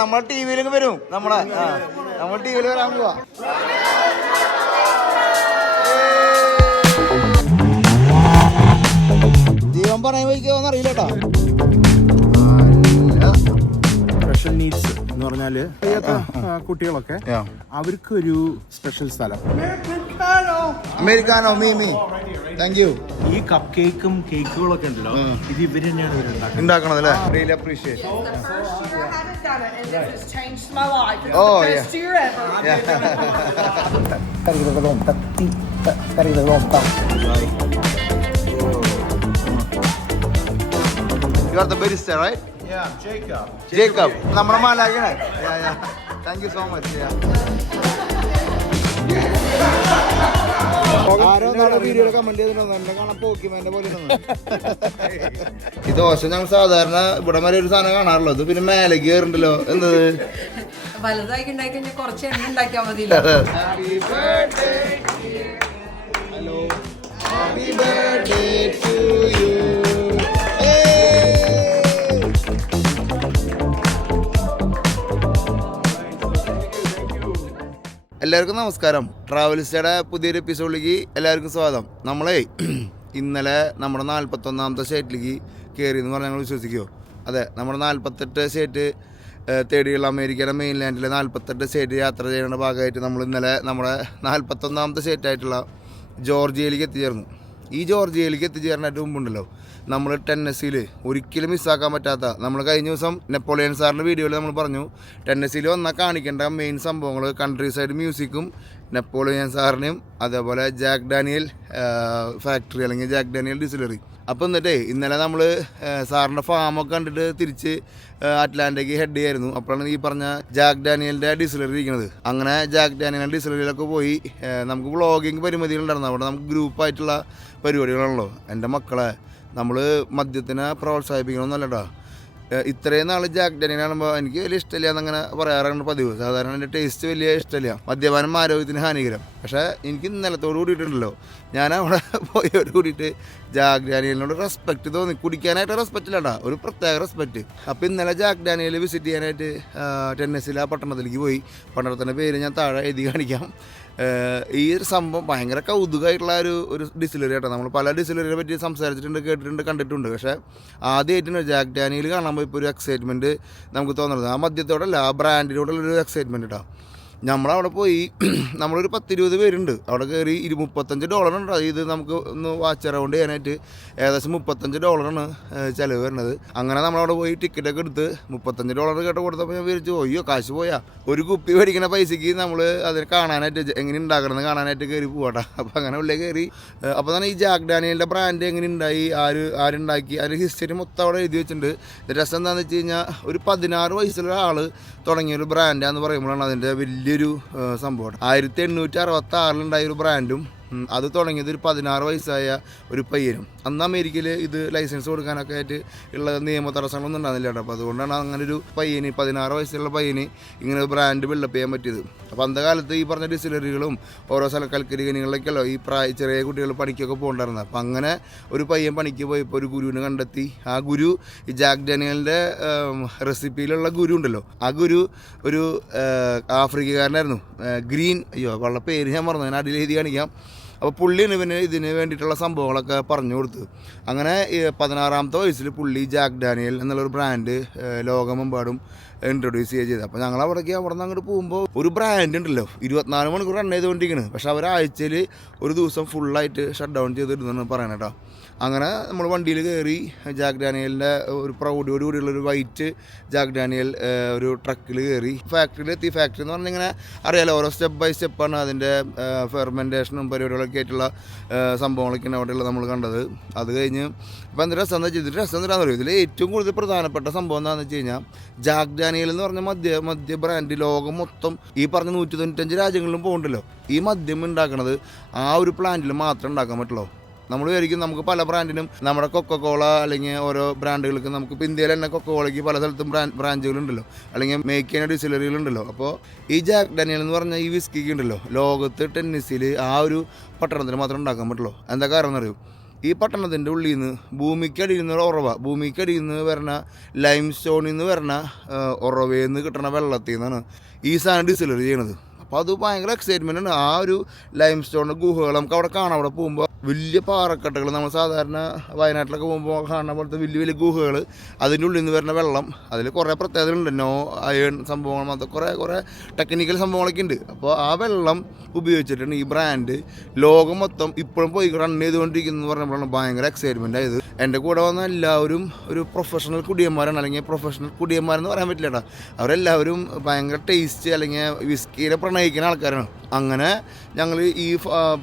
നമ്മളെ ടിവിയിലൊക്കെ വരും. നമ്മൾ ടിവിയിൽ വരാൻ പോവാ. ജീവൻ പറയാൻ വയ്ക്കുമെന്ന് അറിയില്ല കേട്ടോ. സ്പെഷ്യൽ നീഡ്സ് എന്ന് പറഞ്ഞാല് കുട്ടികളൊക്കെ അവർക്കൊരു സ്പെഷ്യൽ സ്ഥലം. അമേരിക്കാനോ മീമി. Thank you. ഈ കപ്പ് കേക്കും കേക്കുകളൊക്കെ ഉണ്ടല്ലോ, ഇത് ഇവര് തന്നെയാണ് ഉണ്ടാക്കണത് അല്ലേ? Really appreciate. You are the barista, right? Yeah, Jacob. നമ്മുടെ മാലാഖയാണ്. Thank you so much. ആരോ നാളെ വീഡിയോയിൽ കമന്റ് ചെയ്തിട്ടുണ്ടോ എന്നെ കാണാൻ പോക്കിമാന്റെ പോലെ. ഈ ദോശ ഞങ്ങൾ സാധാരണ ഇവിടെ വരെ ഒരു സാധനം കാണാറുള്ളൂ. ഇത് പിന്നെ മേലെ കയറുണ്ടല്ലോ. എന്തത് വലുതായി ഉണ്ടാക്കി കുറച്ച് എണ്ണ ഉണ്ടാക്കിയാൽ മതി. Hello, happy birthday to you. എല്ലാവർക്കും നമസ്കാരം. ട്രാവലിസ്റ്റയുടെ പുതിയൊരു എപ്പിസോഡിലേക്ക് എല്ലാവർക്കും സ്വാഗതം. നമ്മളെ ഇന്നലെ നമ്മുടെ 41ാമത്തെ സ്റ്റേറ്റിലേക്ക് കയറി എന്ന് പറഞ്ഞാൽ ഞങ്ങൾ വിശ്വസിക്കുമോ? അതെ, നമ്മുടെ 48 സ്റ്റേറ്റ് തേടിയുള്ള അമേരിക്കയുടെ മെയിൻലാൻഡിലെ 48 സ്റ്റേറ്റ് യാത്ര ചെയ്യുന്ന ഭാഗമായിട്ട് നമ്മൾ ഇന്നലെ നമ്മുടെ 41ാമത്തെ സ്റ്റേറ്റായിട്ടുള്ള ജോർജിയയിലേക്ക് എത്തിച്ചേർന്നു. ഈ ജോർജിയയിലേക്ക് എത്തിച്ചേർന്നതിന് മുമ്പുണ്ടല്ലോ, നമ്മൾ ടെന്നസിയിൽ ഒരിക്കലും മിസ്സാക്കാൻ പറ്റാത്ത, നമ്മൾ കഴിഞ്ഞ ദിവസം നെപ്പോളിയൻ സാറിൻ്റെ വീഡിയോയിൽ നമ്മൾ പറഞ്ഞു ടെന്നസിയിൽ വന്നാൽ കാണിക്കേണ്ട മെയിൻ സംഭവങ്ങൾ കൺട്രി സൈഡ് മ്യൂസിക്കും നെപ്പോളിയൻ സാറിനെയും അതേപോലെ ജാക്ക് ഡാനിയൽ ഫാക്ടറി അല്ലെങ്കിൽ ജാക്ക് ഡാനിയൽ ഡിസ്റ്റിലറി. അപ്പോൾ എന്നിട്ടേ ഇന്നലെ നമ്മൾ സാറിൻ്റെ ഫാമൊക്കെ കണ്ടിട്ട് തിരിച്ച് അറ്റ്ലാന്റയ്ക്ക് ഹെഡ് ചെയ്യായിരുന്നു. അപ്പോഴാണ് ഈ പറഞ്ഞ ജാക്ക് ഡാനിയലിൻ്റെ ഡിസ്റ്റിലറി ഇരിക്കുന്നത്. അങ്ങനെ ജാക്ക് ഡാനിയലിൻ്റെ ഡിസ്റ്റിലറിയിലൊക്കെ പോയി നമുക്ക് വ്ളോഗിങ് പരിമിതികളുണ്ടായിരുന്നു. അവിടെ നമുക്ക് ഗ്രൂപ്പായിട്ടുള്ള പരിപാടികളാണല്ലോ. എൻ്റെ മക്കളെ നമ്മൾ മദ്യത്തിനെ പ്രോത്സാഹിപ്പിക്കണമെന്നല്ലട്ടോ. ഇത്രയും നാൾ ജാക്ക് ഡാനിയൽ കാണുമ്പോൾ എനിക്ക് വലിയ ഇഷ്ടമില്ല എന്നങ്ങനെ പറയാറാണ് പതിവ്. സാധാരണ എൻ്റെ ടേസ്റ്റ് വലിയ ഇഷ്ടമില്ല. മദ്യപാനം ആരോഗ്യത്തിന് ഹാനികരം. പക്ഷേ എനിക്ക് ഇന്നലത്തോട് കൂടിയിട്ടുണ്ടല്ലോ, ഞാൻ അവിടെ പോയോട് കൂടിയിട്ട് ജാക്ക് ഡാനിയലിനോട് റെസ്പെക്റ്റ് തോന്നി. കുടിക്കാനായിട്ട് റെസ്പെക്റ്റ് ഇല്ലടാ, ഒരു പ്രത്യേക റെസ്പെക്റ്റ്. അപ്പോൾ ഇന്നലെ ജാക്ക് ഡാനിയൽ വിസിറ്റ് ചെയ്യാനായിട്ട് ടെന്നസിലെ ആ പട്ടണത്തിലേക്ക് പോയി. പട്ടണത്തിൻ്റെ പേര് ഞാൻ താഴെ എഴുതി കാണിക്കാം. ഈ ഒരു സംഭവം ഭയങ്കര കൗതുകമായിട്ടുള്ള ഒരു ഡിസ്റ്റിലറി കേട്ടോ. നമ്മൾ പല ഡിസ്റ്റിലറിയെ പറ്റി സംസാരിച്ചിട്ടുണ്ട്, കേട്ടിട്ടുണ്ട്, കണ്ടിട്ടുണ്ട്. പക്ഷേ ആദ്യമായിട്ടാണ് ജാക്ക് ഡാനിയൽ കാണാൻ പോയപ്പോൾ ഒരു എക്സൈറ്റ്മെൻറ്റ് നമുക്ക് തോന്നുന്നത്. ആ മദ്യത്തോടല്ല, ആ ബ്രാൻഡിനോടുള്ളൊരു എക്സൈറ്റ്മെൻറ്റ് കേട്ടോ. നമ്മളവിടെ പോയി, നമ്മളൊരു 10-20 പേരുണ്ട്. അവിടെ കയറി $35 ഉണ്ട്. ഇത് നമുക്ക് ഒന്ന് വാച്ച് അറൗണ്ട് ചെയ്യാനായിട്ട് ഏകദേശം $35 ചിലവ് വരുന്നത്. അങ്ങനെ നമ്മളവിടെ പോയി ടിക്കറ്റൊക്കെ എടുത്ത് $35 കേട്ടോ കൊടുത്തപ്പോൾ ഞാൻ വിചാരിച്ചു, അയ്യോ കാശ് പോയാ. ഒരു കുപ്പി മേടിക്കുന്ന പൈസയ്ക്ക് നമ്മൾ അതിനെ കാണാനായിട്ട്, എങ്ങനെ ഉണ്ടാക്കണമെന്ന് കാണാനായിട്ട് കയറി പോകട്ടെ. അപ്പോൾ അങ്ങനെ ഉള്ളിൽ കയറി. അപ്പോൾ തന്നെ ഈ ജാക്ക് ഡാനിയലിൻ്റെ ബ്രാൻഡ് എങ്ങനെ ഉണ്ടായി, ആരുണ്ടാക്കി, അതിൻ്റെ ഹിസ്റ്ററി മൊത്തം അവിടെ എഴുതി വെച്ചിട്ടുണ്ട്. രസം എന്താണെന്ന് വെച്ച് കഴിഞ്ഞാൽ ഒരു 16 വയസ്സുള്ള ആൾ തുടങ്ങിയൊരു ബ്രാൻഡാന്ന് പറയുമ്പോഴാണ് അതിൻ്റെ വലിയൊരു സംഭവം. 1866 ഒരു ബ്രാൻഡും അത് തുടങ്ങിയത് ഒരു 16 വയസ്സായ ഒരു പയ്യനും. അന്ന് അമേരിക്കയിൽ ഇത് ലൈസൻസ് കൊടുക്കാനൊക്കെ ആയിട്ട് ഉള്ള നിയമ തടസ്സങ്ങളൊന്നും ഉണ്ടാകുന്നില്ല കേട്ടോ. അപ്പോൾ അതുകൊണ്ടാണ് അങ്ങനെ ഒരു പയ്യന്, 16 വയസ്സുള്ള പയ്യന് ഇങ്ങനെ ഒരു ബ്രാൻഡ് ബിൽഡപ്പ് ചെയ്യാൻ പറ്റിയത്. അപ്പോൾ അന്നത്തെ കാലത്ത് ഈ പറഞ്ഞ ഡിസ്റ്റിലറികളും ഓരോ സ്ഥല കൽക്കരി ഖനികളിലേക്കല്ലോ ഈ ചെറിയ കുട്ടികൾ പണിക്കൊക്കെ പോകണ്ടായിരുന്നത്. അപ്പോൾ അങ്ങനെ ഒരു പയ്യൻ പണിക്ക് പോയപ്പോൾ ഒരു ഗുരുവിനെ കണ്ടെത്തി. ആ ഗുരു ഈ ജാക്ക് ഡാനിയലിൻ്റെ റെസിപ്പിയിലുള്ള ഗുരു ഉണ്ടല്ലോ, ആ ഗുരു ഒരു ആഫ്രിക്കക്കാരനായിരുന്നു. ഗ്രീൻ, വള്ള പേര് ഞാൻ പറഞ്ഞു, ഞാൻ അടിയിൽ എഴുതി കാണിക്കാം. അപ്പോൾ പുള്ളിയാണ് ഇതിന് വേണ്ടിയിട്ടുള്ള സംഭവങ്ങളൊക്കെ പറഞ്ഞു കൊടുത്തു. അങ്ങനെ 16ാമത്തെ വയസ്സിൽ പുള്ളി ജാക്ക് ഡാനിയൽ എന്നുള്ളൊരു ബ്രാൻഡ് ലോകമെമ്പാടും ഇൻട്രൊഡ്യൂസ് ചെയ്തത്. അപ്പോൾ ഞങ്ങൾ അവിടെ നിന്ന് അങ്ങോട്ട് പോകുമ്പോൾ ഒരു ബ്രാൻഡ് ഉണ്ടല്ലോ 24 മണിക്കൂർ റൺ ചെയ്തുകൊണ്ടിരിക്കുന്നത്. പക്ഷേ അവരാഴ്ചയിൽ ഒരു ദിവസം ഫുള്ളായിട്ട് ഷട്ട് ഡൗൺ ചെയ്തിരുന്നെന്ന് പറയണം കേട്ടോ. അങ്ങനെ നമ്മൾ വണ്ടിയിൽ കയറി ജാക്ക് ഡാനിയലിൻ്റെ ഒരു പ്രൗഢിയോടുകൂടിയുള്ളൊരു വൈറ്റ് ജാക്ക് ഡാനിയൽ ഒരു ട്രക്കിൽ കയറി ഫാക്ടറിയിലെത്തി. ഫാക്ടറി എന്ന് പറഞ്ഞാൽ ഇങ്ങനെ അറിയാലോ, ഓരോ സ്റ്റെപ്പ് ബൈ സ്റ്റെപ്പാണ് അതിൻ്റെ ഫെർമെൻറ്റേഷനും പരിപാടികളൊക്കെ ആയിട്ടുള്ള സംഭവങ്ങളൊക്കെയാണ് അവിടെയുള്ള നമ്മൾ കണ്ടത്. അത് കഴിഞ്ഞ് ഇപ്പോൾ എന്ത് രസം എന്ന് വെച്ചാൽ, ഇതിൻ്റെ രസം എന്താണെന്ന് പറയുക, ഇതിൽ ഏറ്റവും കൂടുതൽ പ്രധാനപ്പെട്ട സംഭവം എന്താണെന്ന് വെച്ച് കഴിഞ്ഞാൽ, ജാക്ക് ഡാനിയൽ എന്ന് പറഞ്ഞ മദ്യ ബ്രാൻഡ് ലോകം മൊത്തം ഈ പറഞ്ഞ 195 രാജ്യങ്ങളിലും പോകുന്നുണ്ടല്ലോ. ഈ മദ്യം ഉണ്ടാക്കുന്നത് ആ ഒരു പ്ലാന്റിൽ മാത്രമേ ഉണ്ടാക്കാൻ പറ്റുള്ളൂ. നമ്മൾ വിചാരിക്കും നമുക്ക് പല ബ്രാൻഡിനും, നമ്മുടെ കൊക്കക്കോള അല്ലെങ്കിൽ ഓരോ ബ്രാൻഡുകൾക്ക്, നമുക്ക് ഇപ്പോൾ ഇന്ത്യയിൽ തന്നെ കൊക്കക്കോളയ്ക്ക് പല സ്ഥലത്തും ബ്രാഞ്ചുകളുണ്ടല്ലോ, അല്ലെങ്കിൽ മേക്ക് ചെയ്യുന്ന ഡിസ്റ്റിലറികളുണ്ടല്ലോ. അപ്പോൾ ഈ ജാക്ക് ഡാനിയൽ എന്ന് പറഞ്ഞാൽ ഈ വിസ്കിക്ക് ഉണ്ടല്ലോ, ലോകത്ത് ടെന്നസിയിൽ ആ ഒരു പട്ടണത്തിൽ മാത്രമേ ഉണ്ടാക്കാൻ പറ്റുള്ളൂ. എന്താ കാരണം എന്നറിയും, ഈ പട്ടണത്തിൻ്റെ ഉള്ളിൽ നിന്ന് ഭൂമിക്കടിയിൽ നിന്ന് ഉറവ, ഭൂമിക്കടിയിൽ നിന്ന് വരണ ലൈം സ്റ്റോണിൽ നിന്ന് വരണ ഉറവയിൽ നിന്ന് കിട്ടണ വെള്ളത്തിൽ നിന്നാണ് ഈ സാധനം ഡിസിലറി ചെയ്യണത്. അപ്പോൾ അത് ഭയങ്കര എക്സൈറ്റ്മെൻ്റ് ആണ്. ആ ഒരു ലൈം സ്റ്റോണിൻ്റെ ഗുഹകൾ നമുക്ക് അവിടെ കാണാം. അവിടെ പോകുമ്പോൾ വലിയ പാറക്കെട്ടുകൾ, നമ്മൾ സാധാരണ വയനാട്ടിലൊക്കെ പോകുമ്പോൾ കാണുന്ന പോലത്തെ വലിയ വലിയ ഗുഹകൾ, അതിൻ്റെ ഉള്ളിൽ നിന്ന് വരുന്ന വെള്ളം, അതിൽ കുറേ പ്രത്യേകതകളുണ്ട്. നോ അയൺ സംഭവങ്ങൾ, അത് കുറേ ടെക്നിക്കൽ സംഭവങ്ങളൊക്കെ ഉണ്ട്. അപ്പോൾ ആ വെള്ളം ഉപയോഗിച്ചിട്ടാണ് ഈ ബ്രാൻഡ് ലോകം മൊത്തം ഇപ്പോഴും പോയി റൺ ചെയ്തുകൊണ്ടിരിക്കുന്നത് പറഞ്ഞപ്പോഴാണ് ഭയങ്കര എക്സൈറ്റ്മെൻ്റ് ആയത്. എൻ്റെ കൂടെ വന്ന എല്ലാവരും ഒരു പ്രൊഫഷണൽ കുടിയന്മാരാണ്, അല്ലെങ്കിൽ പ്രൊഫഷണൽ കുടിയന്മാരെന്ന് പറയാൻ പറ്റില്ല കേട്ടോ. അവരെല്ലാവരും ഭയങ്കര ടേസ്റ്റ് അല്ലെങ്കിൽ വിസ്കീനെ പ്രണയിക്കുന്ന ആൾക്കാരാണ്. അങ്ങനെ ഞങ്ങൾ ഈ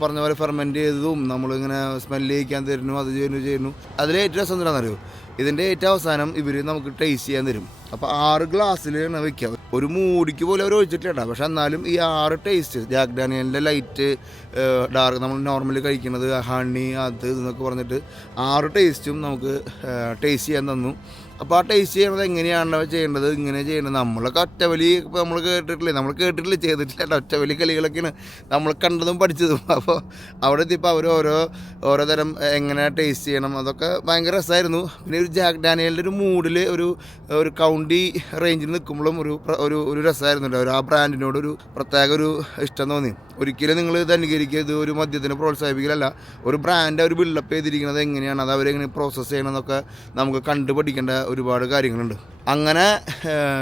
പറഞ്ഞ പോലെ ഫെർമെൻറ്റ് ചെയ്തതും നമ്മളിങ്ങനെ സ്മെല്ല് ചെയ്യിക്കാൻ തരുന്നു, അത് ചെയ്യുന്നു. അതിലേറ്റവും രസം എന്താണെന്നറിയോ, ഇതിൻ്റെ ഏറ്റവും അവസാനം ഇവർ നമുക്ക് ടേസ്റ്റ് ചെയ്യാൻ തരും. അപ്പോൾ 6 ഗ്ലാസ്സിലാണ് വയ്ക്കുക. ഒരു മൂടിക്ക് പോലെ അവർ ഒഴിച്ചിട്ടില്ല, പക്ഷെ എന്നാലും ഈ 6 ടേസ്റ്റ്, ജാക്ക് ഡാനിയലിൻ്റെ ലൈറ്റ്, ഡാർക്ക്, നമ്മൾ നോർമലി കഴിക്കുന്നത് ഹണി, അത് ഇതെന്നൊക്കെ പറഞ്ഞിട്ട് 6 ടേസ്റ്റും നമുക്ക് ടേസ്റ്റ് ചെയ്യാൻ തന്നു. അപ്പോൾ ആ ടേസ്റ്റ് ചെയ്യണത് എങ്ങനെയാണ് ചെയ്യേണ്ടത്, ഇങ്ങനെ ചെയ്യേണ്ടത്. നമ്മളൊക്കെ ഒറ്റവലി നമ്മൾ കേട്ടിട്ടില്ല ചെയ്തിട്ടില്ല. ഒറ്റവലി കളികളൊക്കെയാണ് നമ്മൾ കണ്ടതും പഠിച്ചതും. അപ്പോൾ അവിടെ എത്തിയപ്പോൾ അവർ ഓരോ തരം എങ്ങനെ ടേസ്റ്റ് ചെയ്യണം അതൊക്കെ ഭയങ്കര രസമായിരുന്നു. പിന്നെ ഒരു ജാക്ക് ഡാനിയലിൻ്റെ ഒരു മൂഡിൽ ഒരു കൗണ്ടി റേഞ്ചിൽ നിൽക്കുമ്പോഴും ഒരു രസമായിരുന്നു. ആ ബ്രാൻഡിനോട് ഒരു പ്രത്യേക ഒരു ഇഷ്ടം തോന്നി. ഒരിക്കലും നിങ്ങൾ ഇത് അനുകരിക്കുക, ഇത് ഒരു മദ്യത്തിന് പ്രോത്സാഹിപ്പിക്കലല്ല. ഒരു ബ്രാൻഡ് അവർ ബിൽഡപ്പ് ചെയ്തിരിക്കുന്നത് എങ്ങനെയാണ്, അത് അവരെങ്ങനെ പ്രോസസ്സ് ചെയ്യണമെന്നൊക്കെ നമുക്ക് കണ്ടുപഠിക്കേണ്ട ഒരുപാട് കാര്യങ്ങളുണ്ട്. അങ്ങനെ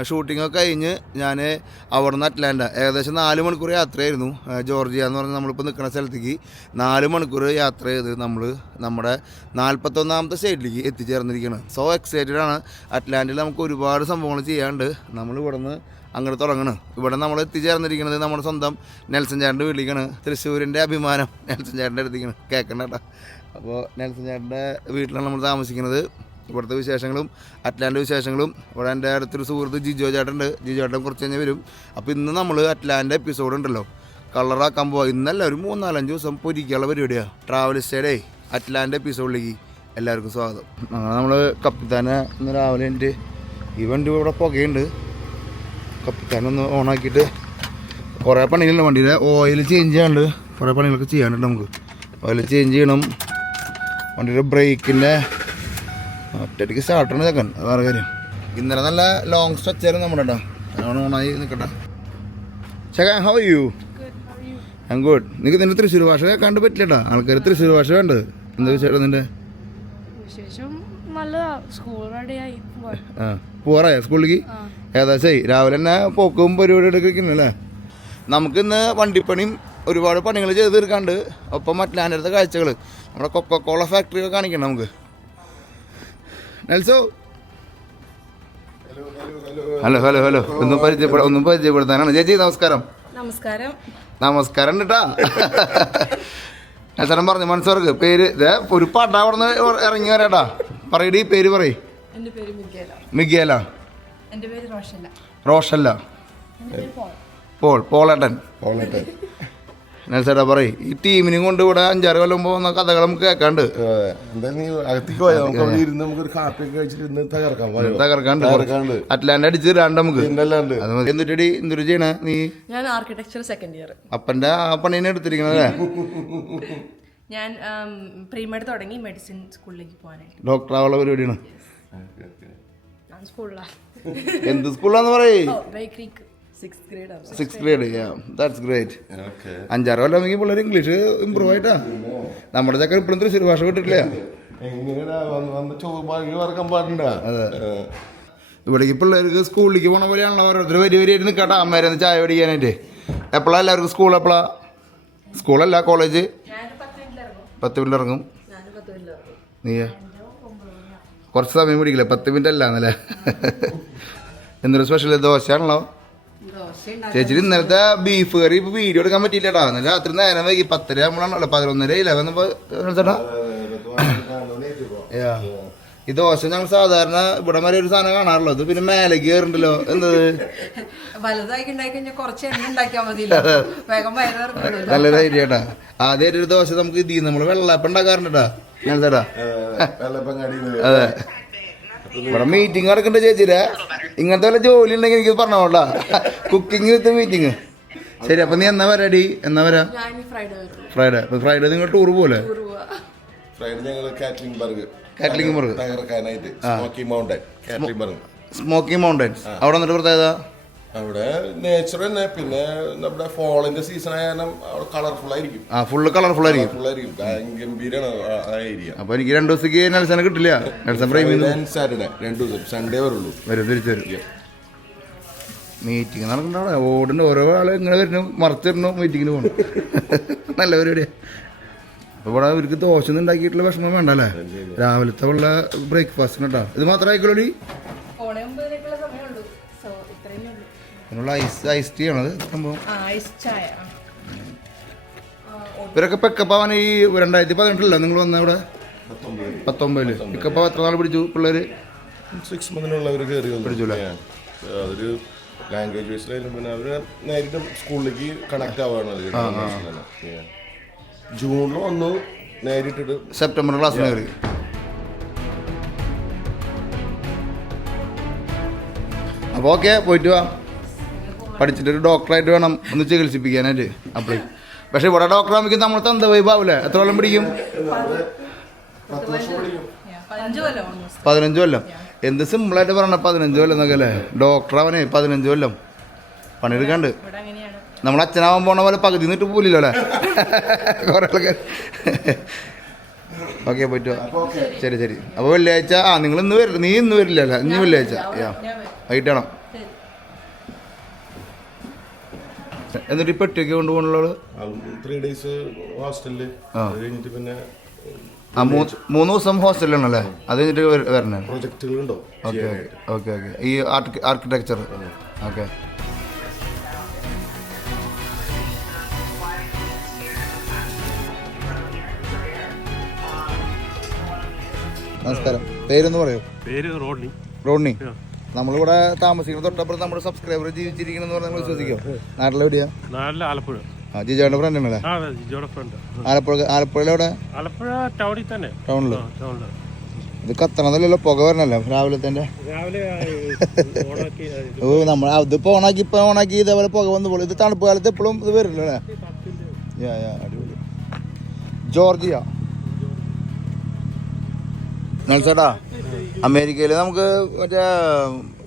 ഷൂട്ടിങ്ങൊക്കെ കഴിഞ്ഞ് ഞാൻ അവിടെ നിന്ന് അറ്റ്ലാന്റ ഏകദേശം 4 മണിക്കൂർ യാത്രയായിരുന്നു. ജോർജിയ എന്ന് പറഞ്ഞാൽ നമ്മളിപ്പോൾ നിൽക്കുന്ന സ്ഥലത്തേക്ക് 4 മണിക്കൂർ യാത്ര ചെയ്ത് നമ്മൾ നമ്മുടെ 41ാമത്തെ സ്റ്റേറ്റിലേക്ക് എത്തിച്ചേർന്നിരിക്കുകയാണ്. സോ എക്സൈറ്റഡ് ആണ്. അറ്റ്ലാന്റയിൽ നമുക്ക് ഒരുപാട് സംഭവങ്ങൾ ചെയ്യാണ്ട് നമ്മൾ ഇവിടെ നിന്ന് അങ്ങനെ തുടങ്ങണം. ഇവിടെ നമ്മൾ എത്തിച്ചേർന്നിരിക്കുന്നത് നമ്മുടെ സ്വന്തം നെൽസൺ ചേട്ടൻ്റെ വീട്ടിലേക്കാണ്. തൃശ്ശൂരിൻ്റെ അഭിമാനം നെൽസൺ ചേട്ടൻ്റെ അടുത്തേക്കാണ്. കേൾക്കണ്ട കേട്ടോ. അപ്പോൾ നെൽസൺ ചേട്ടൻ്റെ വീട്ടിലാണ് നമ്മൾ താമസിക്കുന്നത്. ഇവിടുത്തെ വിശേഷങ്ങളും അറ്റ്ലാൻ്റെ വിശേഷങ്ങളും, ഇവിടെ എൻ്റെ അടുത്തൊരു സുഹൃത്ത് ജിജോ ചേട്ടനുണ്ട്. ജിജോ ചേട്ടൻ കുറച്ച് കഴിഞ്ഞ് വരും. അപ്പോൾ ഇന്ന് നമ്മൾ അറ്റ്ലാൻ്റെ എപ്പിസോഡ് ഉണ്ടല്ലോ, കളറാക്കാൻ പോവാം. ഇന്നല്ല, ഒരു 3-4 ദിവസം പൊരിക്കാനുള്ള പരിപാടിയാണ്. ട്രാവലിസ്റ്റേഡേ അറ്റ്ലാൻ്റെ എപ്പിസോഡിലേക്ക് എല്ലാവർക്കും സ്വാഗതം. നമ്മൾ കപ്പിത്താനെ ഇന്ന് രാവിലെ എൻ്റെ ഈ വണ്ടി ഇവിടെ പുകയുണ്ട്. കപ്പിത്താനൊന്ന് ഓണാക്കിയിട്ട് കുറേ പണികളുണ്ട്. വണ്ടിയുടെ ഓയിൽ ചേഞ്ച് ചെയ്യാണ്ട് കുറേ പണികളൊക്കെ ചെയ്യാനുണ്ട്. നമുക്ക് ഓയിൽ ചേഞ്ച് ചെയ്യണം. വണ്ടിയുടെ ബ്രേക്കിൻ്റെ ഒറ്റയ്ക്ക് സ്റ്റാർട്ടറാണ് ചേക്കൻ, അത് വേറെ കാര്യം. ഇന്നലെ നല്ല ലോങ് സ്ട്രെച്ച് ആയിരുന്നു നമ്മുടെ കേട്ടോ. അതുകൊണ്ട് ഓണായി നിൽക്കട്ടെ. ചേക്കാൻ how you? I am good. നിങ്ങൾക്ക് നിന്റെ തൃശ്ശൂർ ഭാഷ കേൾക്കാണ്ട് പറ്റില്ലട്ടാ. ആൾക്കാർ തൃശ്ശൂർ ഭാഷ വേണ്ട. എന്താ വിശേഷം നിന്റെ? പോറായ സ്കൂളിലേക്ക്? ഏകദേശം രാവിലെ തന്നെ പോക്കും പരിപാടി എടുക്കുന്നല്ലേ. നമുക്കിന്ന് വണ്ടിപ്പണിയും ഒരുപാട് പണികൾ ചെയ്ത് തീർക്കാണ്ട്. ഒപ്പം അറ്റ്ലാന്റത്തെ കാഴ്ചകൾ, നമ്മുടെ കൊക്കക്കോള ഫാക്ടറി ഒക്കെ കാണിക്കണം നമുക്ക്. നെൽസോ, ഹലോ ഒന്നും പരിചയപ്പെടുത്താനാണ്. ചേച്ചി നമസ്കാരം. നമസ്കാരം കേട്ടാ. നെൽസനം പറഞ്ഞു മനസ്സവർക്ക് പേര് ഒരു പാട്ടാ അവിടെ ഇറങ്ങി വരാട്ടാ. പറയടി പേര് പറയ്. മിഗേല. റോഷല്ല. പോളേട്ടൻ. നെൽസേട്ടാ പറയ്. ഈ ടീമിനും കൊണ്ട് ഇവിടെ 5-6 കൊല്ലം പോകുന്ന കഥകൾ നമുക്ക് കേൾക്കാണ്ട്. തകർക്കാണ്ട് അറ്റ്ലാന്റ് അടിച്ച് രണ്ട് നമുക്ക്. എന്നിട്ടടി എന്തൊരു ചെയ്യണ നീ? ഞാൻ ആർക്കിടെക്ചർ സെക്കൻഡ് ഇയർ. അപ്പന്റെ ആ പണീനെ എടുത്തിരിക്കണല്ലേ? ഞാൻ പ്രീമെഡ് തുടങ്ങി മെഡിസിൻ സ്കൂളിലേക്ക് പോകാനായിട്ട്. ഡോക്ടർ ആവുള്ള പരിപാടിയാണ്. സ്കൂളിലാണ്. എന്ത് സ്കൂളാന്ന് പറയേ? 6th grade. That's great. 5-6 കൊല്ലം പിള്ളേർ ഇംഗ്ലീഷ് ഇമ്പ്രൂവ് ആയിട്ടാ. നമ്മുടെ ചക്കർ ഇപ്പോഴും തൃശ്ശൂർ ഭാഷ വിട്ടിട്ടില്ല. അതെ, ഇവിടേക്ക് പിള്ളേർക്ക് സ്കൂളിലേക്ക് പോണ പോലെയാണല്ലോ. ഓരോരുത്തർ വരിയായിട്ട് നിൽക്കട്ടെ അമ്മേരെ ചായ പിടിക്കാനായിട്ട്. എപ്പോഴാ എല്ലാവർക്കും സ്കൂൾ? എപ്പോഴാ സ്കൂളല്ല കോളേജ്? 10 മിനിറ്റ് ഇറങ്ങും. നീയാ കുറച്ച് സമയം പിടിക്കില്ല, 10 മിനിറ്റ് അല്ല എന്നല്ലേ? എന്തൊരു സ്പെഷ്യൽ ദോശയാണല്ലോ ചേച്ചി. ഇന്നലത്തെ ബീഫ് കറി ഇപ്പൊ വീഡിയോ എടുക്കാൻ പറ്റിയില്ലട്ടാ. ഇന്നലെ രാത്രി നേരം വൈകി 10 നമ്മളാണല്ലോ 11 ചേട്ടാ. ഈ ദോശ ഞങ്ങൾ സാധാരണ ഇവിടെ വരെ ഒരു സാധനം കാണാറുള്ളൂ. ഇത് പിന്നെ മേലേക്ക് കയറുണ്ടല്ലോ. എന്തത് നല്ല ധൈര്യം ചേട്ടാ. ആദ്യമായിട്ട് ഒരു ദോശ നമുക്ക് ഇതിൽ നമ്മള് വെള്ളപ്പം ഉണ്ടാക്കാറുണ്ടാ ഞാൻ ചേട്ടാ. അതെ, ഇവിടെ മീറ്റിംഗ് നടക്കണ്ട ചേച്ചിയുടെ. ഇങ്ങനത്തെ വല്ല ജോലി ഉണ്ടെങ്കിൽ എനിക്ക് പറഞ്ഞോളാ. കുക്കിംഗ് വിത്ത് മീറ്റിംഗ്. ശരി, അപ്പൊ നീ എന്നാ വരാടി? എന്നാ വരാ? ഫ്രൈഡേ നിങ്ങൾ ടൂർ പോലെ? ഫ്രൈഡേ ഞങ്ങൾ കാറ്ററിംഗ് ബർഗ് തകർക്കാനായിട്ട് Smoky Mountain Gatlinburg. Smoky Mountains അവിടെ വന്നിട്ട് പ്രത്യേകത അവിടെ നേച്ചർ തന്നെ, പിന്നെ നമ്മുടെ ഫോളിന്റെ സീസൺ ആയ കാരണം അവിടെ കളർഫുൾ ആയിരിക്കും. ഫുള്ള് കളർഫുൾ ആയിരിക്കും. ഗംഭീരാണ് ആ ഏരിയ. അപ്പൊ എനിക്ക് 2 ദിവസത്തേക്ക് നെൽസനെ കിട്ടില്ല. നെൽസൺ സാറ്റർഡേ 2 ദിവസം, സൺഡേ വരുള്ളൂ. തിരിച്ചു വരും. മീറ്റിംഗ് നടക്കണ്ട ഓടുന്നു, ഓരോ ആള് ഇങ്ങനെ വരുന്നു, മറച്ചിരുന്നു, മീറ്റിങ്ങിന് പോകണം. നല്ല പരിപാടിയാ. അപ്പൊ ഇവിടെ ഇവർക്ക് ദോശ ഒന്നും ഉണ്ടാക്കിയിട്ടുള്ള വിഷമം വേണ്ട അല്ലേ? രാവിലത്തെ ഉള്ള ബ്രേക്ക്ഫാസ്റ്റിന് കേട്ടോ. ഇത് മാത്രം ആയിക്കോളൂ. അതിനുള്ള ഐസ് ടീ ആണത് സംഭവം. ഇവരൊക്കെ പിക്കപ്പ് ആവാൻ ഈ 2018 നിങ്ങൾ വന്ന ഇവിടെ 19 പിക്കപ്പ് എത്ര നാൾ പിടിച്ചു പിള്ളേര്? 6 മന്തിനുള്ളവർ കയറി പിടിച്ചൂല. അതൊരു ലാംഗ്വേജ് വൈസിലായാലും പിന്നെ അവര് നേരിട്ട് സ്കൂളിലേക്ക് കണക്ട് ആവാണ്. ജൂണിൽ വന്നു നേരിട്ടിട്ട് സെപ്റ്റംബർ ക്ലാസ്സിന് കയറി. അപ്പോൾ ഓക്കെ, പോയിട്ട് വാ. പഠിച്ചിട്ടൊരു ഡോക്ടറായിട്ട് വേണം ഒന്ന് ചികിത്സിപ്പിക്കാനായിട്ട് അപ്ലൈ. പക്ഷെ ഇവിടെ ഡോക്ടർ ആകുമ്പോൾ നമ്മൾ തന്ത വൈബാവൂലേ? എത്ര കൊല്ലം പിടിക്കും? 15 കൊല്ലം. എന്ത് സിമ്പിളായിട്ട് പറഞ്ഞ 15 കൊല്ലം എന്നൊക്കെ അല്ലേ? ഡോക്ടറാവനെ 15 കൊല്ലം പണിയെടുക്കാണ്ട്. നമ്മൾ അച്ഛനാവാൻ പോണ പോലെ പകുതി നിന്നിട്ട് പോലില്ലോ അല്ലേ കുറെ ആൾക്കാർ. ഓക്കെ, പോയിട്ട് വാ. ശരി ശരി. അപ്പോൾ വെള്ളിയാഴ്ച നിങ്ങൾ ഇന്ന് വരില്ല, നീ ഇന്ന് വരില്ല അല്ലേ? ഇനി വെള്ളിയാഴ്ച വൈകിട്ട് വേണം. എന്നിട്ട് ഇപ്പൊ ഒറ്റയ്ക്ക് കൊണ്ടുപോകണുള്ളത് 3 days ഹോസ്റ്റലില് കഴിഞ്ഞിട്ട് പിന്നെ 3 ദിവസം ഹോസ്റ്റലിലാണല്ലേ? അത് കഴിഞ്ഞിട്ട് വരണേ. പ്രൊജക്ടുകളുണ്ടോ? Okay okay okay. ഈ ആർക്കിടെക്ചർ. ഓക്കെ. നമസ്കാരം. പേരൊന്ന് പറയൂ. പേര് റോഡ്നി. റോഡ്നി. നമ്മളിവിടെ താമസിക്കുന്ന തൊട്ടപ്പുറത്ത് നമ്മുടെ സബ്സ്ക്രൈബർ ജീവിച്ചിരിക്കണെന്ന് പറഞ്ഞാൽ വിശ്വസിക്കോ? നാട്ടിലെവിടെയാ? നാട്ടിലെ ആലപ്പുഴ. ജിജോയുടെ ഫ്രണ്ട് ആണല്ലേ? ആലപ്പുഴയിലെവിടെ? ആലപ്പുഴ ടൗണിൽ തന്നെ. ടൗണില്. ഇത് കത്തണതല്ലോ, പുക വരണല്ലോ രാവിലെ തന്നെ. ഓ, നമ്മൾ അതിപ്പോ ഓണാക്കി ഇപ്പൊ ഓണാക്കി ഇതേപോലെ പുക വന്നു പോലും. ഇത് തണുപ്പ് കാലത്ത് എപ്പോഴും ഇത് വരില്ലോ അല്ലേ? അടിപൊളി. ജോർജിയ. നെൽസേട്ടാ, അമേരിക്കയിൽ നമുക്ക് മറ്റേ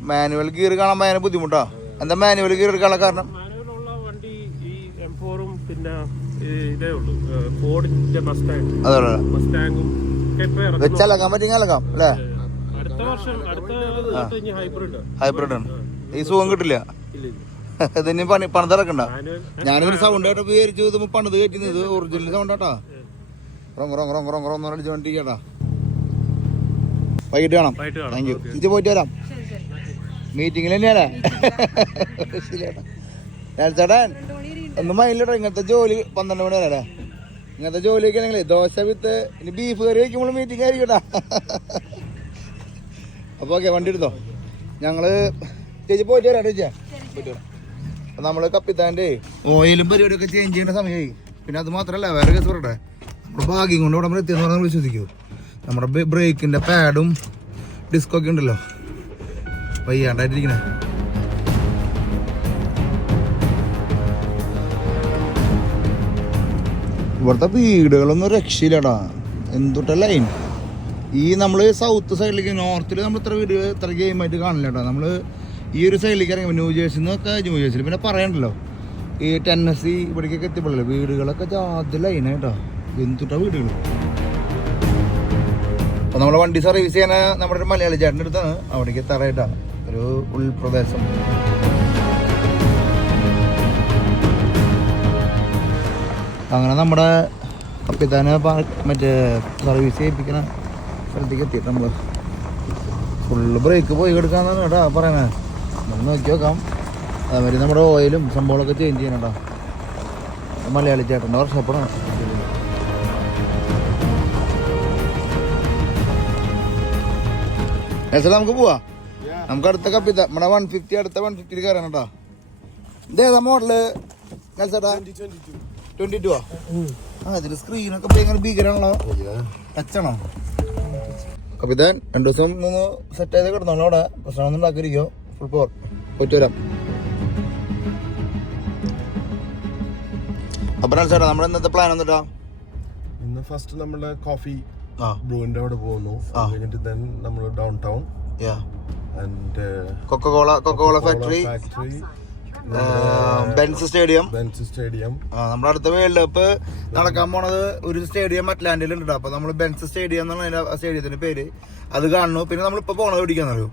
മാനുവൽ ഗിയർ കാണാൻ ഭയങ്കര ബുദ്ധിമുട്ടാ. എന്താ മാനുവൽ ഗിയർ എടുക്കാനുള്ള കാരണം? വണ്ടി ഈ M4-ഉം പിന്നെ ഇതേ ഉള്ളൂ, ഫോർഡിന്റെ മസ്റ്റാങ്ങും വെച്ചലക്കാം പറ്റിയ അലക്കാം അല്ലേ? അടുത്ത വർഷം ഹൈബ്രിഡ് ആണ്. ഈ സുഖം കിട്ടില്ല. ഇതിന് പണിതിറക്കണ്ട. ഞാനിതൊരു സൗണ്ട് ആയിട്ട് വിചാരിച്ചു ഇത് പണിത് കയറ്റുന്നത് ഒറിജിനൽ സൗണ്ട് ആട്ടാ. അടിച്ചോണ്ടിരിക്കട്ടാ. വൈകിട്ട് കാണാം. Thank you. ഇത് പോയിട്ട് വരാം. മീറ്റിങ്ങിൽ തന്നെയാണേ. ചേട്ടൻ ഒന്നും മൈൻഡിലിട്ടോ. ഇങ്ങനത്തെ ജോലി 12 മണി വരെ. ഇങ്ങനത്തെ ജോലിയൊക്കെ ആണെങ്കിലേ ദോശ വിത്ത് ഇനി ബീഫ് കറി വയ്ക്കുമ്പോൾ മീറ്റിംഗ് ആയിരിക്കട്ടാ. അപ്പോൾ ഓക്കെ, വണ്ടി എടുത്തോ. ഞങ്ങള് ചേച്ചി പോയിട്ട് വരാം. ചേച്ചിയാ പോയിട്ട് വരാം. അപ്പം നമ്മൾ കപ്പിത്താൻ്റെ ഓയിലും പരിപാടിയൊക്കെ ചേഞ്ച് ചെയ്യേണ്ട സമയമായി. പിന്നെ അത് മാത്രമല്ല വേറെ കേസ് പറയട്ടെ, നമ്മുടെ ഭാഗ്യം കൊണ്ട് ഇവിടെ നമ്മൾ എത്തിയെന്ന് പറഞ്ഞാൽ വിശ്വസിക്കൂ. നമ്മുടെ ബ്രേക്കിൻ്റെ പാഡും ഡിസ്കൊക്കെ ഉണ്ടല്ലോ വയ്യാണ്ടായിട്ടിരിക്കണേ. ഇവിടുത്തെ വീടുകളൊന്നും രക്ഷയില്ലടാ. എന്തുട്ട ലൈൻ. ഈ നമ്മൾ സൗത്ത് സൈഡിലേക്ക്, നോർത്തിൽ നമ്മൾ ഇത്ര വീട് ഇത്ര ഗെയിമായിട്ട് കാണില്ല കേട്ടോ. നമ്മൾ ഈ ഒരു സൈഡിലേക്ക് ഇറങ്ങി ന്യൂജേഴ്സിൽ നിന്നൊക്കെ ന്യൂജേഴ്സിൽ പിന്നെ പറയണ്ടല്ലോ, ഈ ടെന്നസി ഇവിടേക്കൊക്കെ എത്തിയപ്പോഴല്ലേ വീടുകളൊക്കെ ജാതി ലൈനായിട്ടോ. എന്തുട്ട വീടുകൾ. അപ്പോൾ നമ്മളെ വണ്ടി സർവീസ് ചെയ്യാൻ നമ്മുടെ ഒരു മലയാളി ചേട്ടൻ്റെ അടുത്താണ്. അവിടേക്ക് എത്താറായിട്ടാണ്. ഒരു ഉൾപ്രദേശം. അങ്ങനെ നമ്മുടെ കപ്പിത്താനെ മറ്റേ സർവീസ് ചെയ്യിപ്പിക്കണ സ്ഥലത്തേക്ക് എത്തിയിട്ട് നമ്മൾ ഫുള്ള് ബ്രേക്ക് പോയി എടുക്കാന്നാണ് കേട്ടോ പറയണേ. നമുക്ക് നോക്കി നോക്കാം. അതുമാതിരി നമ്മുടെ ഓയിലും സംഭവങ്ങളൊക്കെ ചേഞ്ച് ചെയ്യണം കേട്ടോ. മലയാളി ചേട്ടൻ്റെ വർഷപ്പെടാണ്. നമുക്ക് പോവാ. നമുക്ക് അടുത്ത കപ്പിത്ത നമ്മുടെ 150 അടുത്ത 150 കയറാണ് കേട്ടോ. ഇതേതാ മോഡല് ചേട്ടാ? 22 ആ. ഇതിന്റെ സ്ക്രീനൊക്കെ ഭയങ്കര ഭീകരമാണല്ലോ. ടച്ചാണോ കപ്പിത്താൻ? 2 ദിവസം 3 സെറ്റ് ചെയ്ത് കിടന്നോളൂ അവിടെ. പ്രശ്നമൊന്നും ഉണ്ടാക്കിയിരിക്കോ. ഫുൾ പവർ പോയിട്ട് വരാം. അപ്പൊ ചേട്ടാ നമ്മുടെ ഇന്നത്തെ പ്ലാൻ എന്നിട്ടാ? ഇന്ന് ഫസ്റ്റ് നമ്മുടെ കോഫി ബ്രൂവിന്റെ അവിടെ പോകുന്നു. കഴിഞ്ഞിട്ട് then നമ്മൾ down town and Coca Cola factory, Benz stadium. നമ്മുടെ അടുത്ത വേൾഡ് കപ്പ് നടക്കാൻ പോണത് ഒരു സ്റ്റേഡിയം അറ്റ്ലാന്റയിലുണ്ട്. അപ്പൊ നമ്മള് ബെൻസ് സ്റ്റേഡിയം എന്നാണ് അതിന്റെ സ്റ്റേഡിയത്തിന്റെ പേര്. അത് കാണുന്നു. പിന്നെ നമ്മളിപ്പോ പോണത് എവിടേക്കാന്നറിയോ?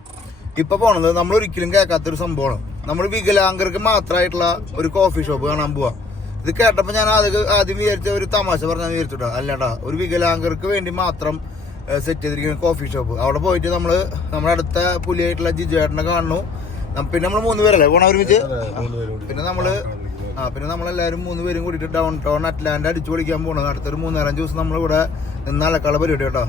ഇപ്പൊ പോണത് നമ്മൾ ഒരിക്കലും കേൾക്കാത്തൊരു സംഭവമാണ്. നമ്മൾ വികലാംഗർക്ക് മാത്രമായിട്ടുള്ള ഒരു കോഫി ഷോപ്പ് കാണാൻ പോവാ. ഇത് കേട്ടപ്പോ ഞാൻ ആദ്യം വിചാരിച്ച ഒരു തമാശ പറഞ്ഞാൽ വിചാരിച്ചിട്ടാ. അല്ലടാ, ഒരു വികലാംഗർക്ക് വേണ്ടി മാത്രം സെറ്റ് ചെയ്തിരിക്കുന്ന കോഫി ഷോപ്പ്. അവിടെ പോയിട്ട് നമ്മുടെ അടുത്ത പുലിയായിട്ടുള്ള ജിജേട്ടനെ കാണുന്നു. പിന്നെ നമ്മൾ 3 പേരല്ലേ പോണ ഒരുമിച്ച്. പിന്നെ നമ്മളെല്ലാരും 3 പേരും കൂടിയിട്ട് ഡൗൺ ടൗൺ അറ്റ്ലാന്റ അടിച്ചു പൊളിക്കാൻ പോണത്. അടുത്തൊരു 3-4 ദിവസം നമ്മളിവിടെ നിന്ന് അലക്കാനുള്ള പരിപാടി കേട്ടോ.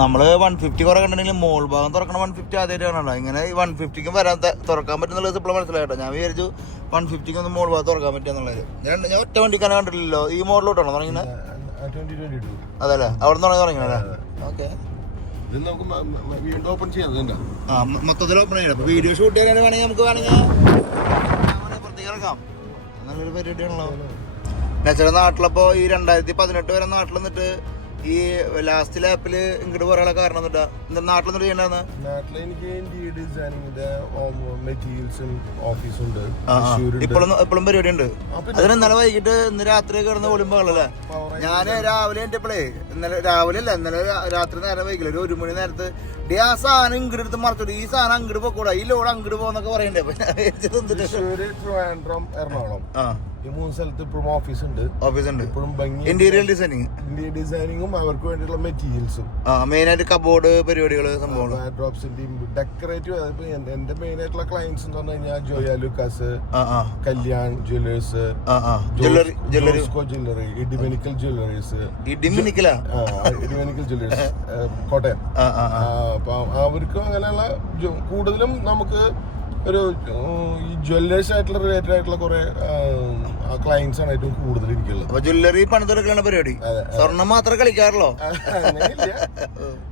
നമ്മള് 150 കുറെ കണ്ടിട്ടുണ്ടെങ്കിൽ മോൾ ഭാഗം തുറക്കണ 150 ആദ്യമായിട്ട് കാണണ്ട. ഇങ്ങനെ 150ക്കും വരാൻ തുറക്കാൻ പറ്റുന്നുള്ളത് ഇപ്പോൾ മനസ്സിലായിട്ടോ. ഞാൻ വിചാരിച്ചു 150ക്ക് ഒന്ന് മോൾ ഭാഗം തുറക്കാൻ പറ്റുന്നുള്ളത്. ഞാൻ ഒറ്റ വണ്ടിക്കാനെ കണ്ടിട്ടില്ലല്ലോ. ഈ മോഡലോട്ടാണോ തുടങ്ങിയത്? അതല്ലേ, അവിടെ നിന്ന് തുടങ്ങിയല്ലേ? ഓക്കെ, മൊത്തത്തിൽ ഓപ്പൺ ചെയ്യാം. വീഡിയോ ഷൂട്ട് ചെയ്യാൻ വേണമെങ്കിൽ നമുക്ക് പുറത്തേക്ക് ഇറക്കാം. നല്ലൊരു പരിപാടിയാണല്ലോ. എന്നുവെച്ചാൽ നാട്ടിലപ്പോ ഈ 2018 വരെ നാട്ടിൽ നിന്നിട്ട് ഈ ലാസ്റ്റ് ലാപ്പില് ഇങ്ങോട്ട് പറയാനുള്ള കാരണം എന്നിട്ടാ നാട്ടിൽ നിന്നിട്ട് ചെയ്യണ്ടാന്ന്. നാട്ടില് എനിക്ക് മെറ്റീരിയൽസും ഓഫീസുണ്ട്. ഇപ്പോഴും പരിപാടി ഉണ്ട്. അതിന് ഇന്നലെ വൈകിട്ട് ഇന്ന് രാത്രി കിടന്ന് ഒളിമ്പാളല്ലേ. ഞാന് രാവിലെ എന്റെ ഇന്നലെ രാവിലെ അല്ല, ഇന്നലെ രാത്രി നേരം വൈകില്ല, ഒരു 1 മണി നേരത്ത് ആ സാധനം ഇങ്ങോട്ട് എടുത്ത് മറിച്ചോട്ട് ഈ സാധനം അങ്ങോട്ട് പോക്കൂടാ, ഈ ലോഡ് അങ്ങോട്ട് പോന്നൊക്കെ പറയണ്ടേ. എറണാകുളം ഈ 3 സ്ഥലത്ത് ഇപ്പോഴും ഓഫീസ് ഉണ്ട്. ഇപ്പോഴും ഇന്റീരിയർ ഡിസൈനിങ്ങും അവർക്ക് വേണ്ടിയുള്ള മെറ്റീരിയൽസും മെയിൻ ആയിട്ട് കബോർഡ് പരിപാടികള്, സംഭവം ഡ്രോപ്സിന്റെയും ഡെക്കറേറ്റീവ്. എന്റെ മെയിൻ ആയിട്ടുള്ള ക്ലയൻസ് എന്ന് പറഞ്ഞു കഴിഞ്ഞാൽ Joyalukkas, Kalyan jewellers, jewellery, ഇഡിമെനിക്കൽ ജ്വല്ലറീസ്, ഇഡിമെനിക്കൽ ജ്വല്ലേഴ്സ് കോട്ടയം. അപ്പൊ അവർക്കും അങ്ങനെയുള്ള കൂടുതലും നമുക്ക് ഒരു ഈ ജ്വല്ലേഴ്സ് ആയിട്ടുള്ള റിലേറ്റഡ് ആയിട്ടുള്ള കുറെ ക്ലയൻസ് ആണ് ഏറ്റവും കൂടുതൽ എനിക്കുള്ളത്. ജ്വല്ലറി പണിതെടുക്കുന്ന പരിപാടി, സ്വർണം മാത്രം കളിക്കാറല്ലോ. അങ്ങനെയില്ല,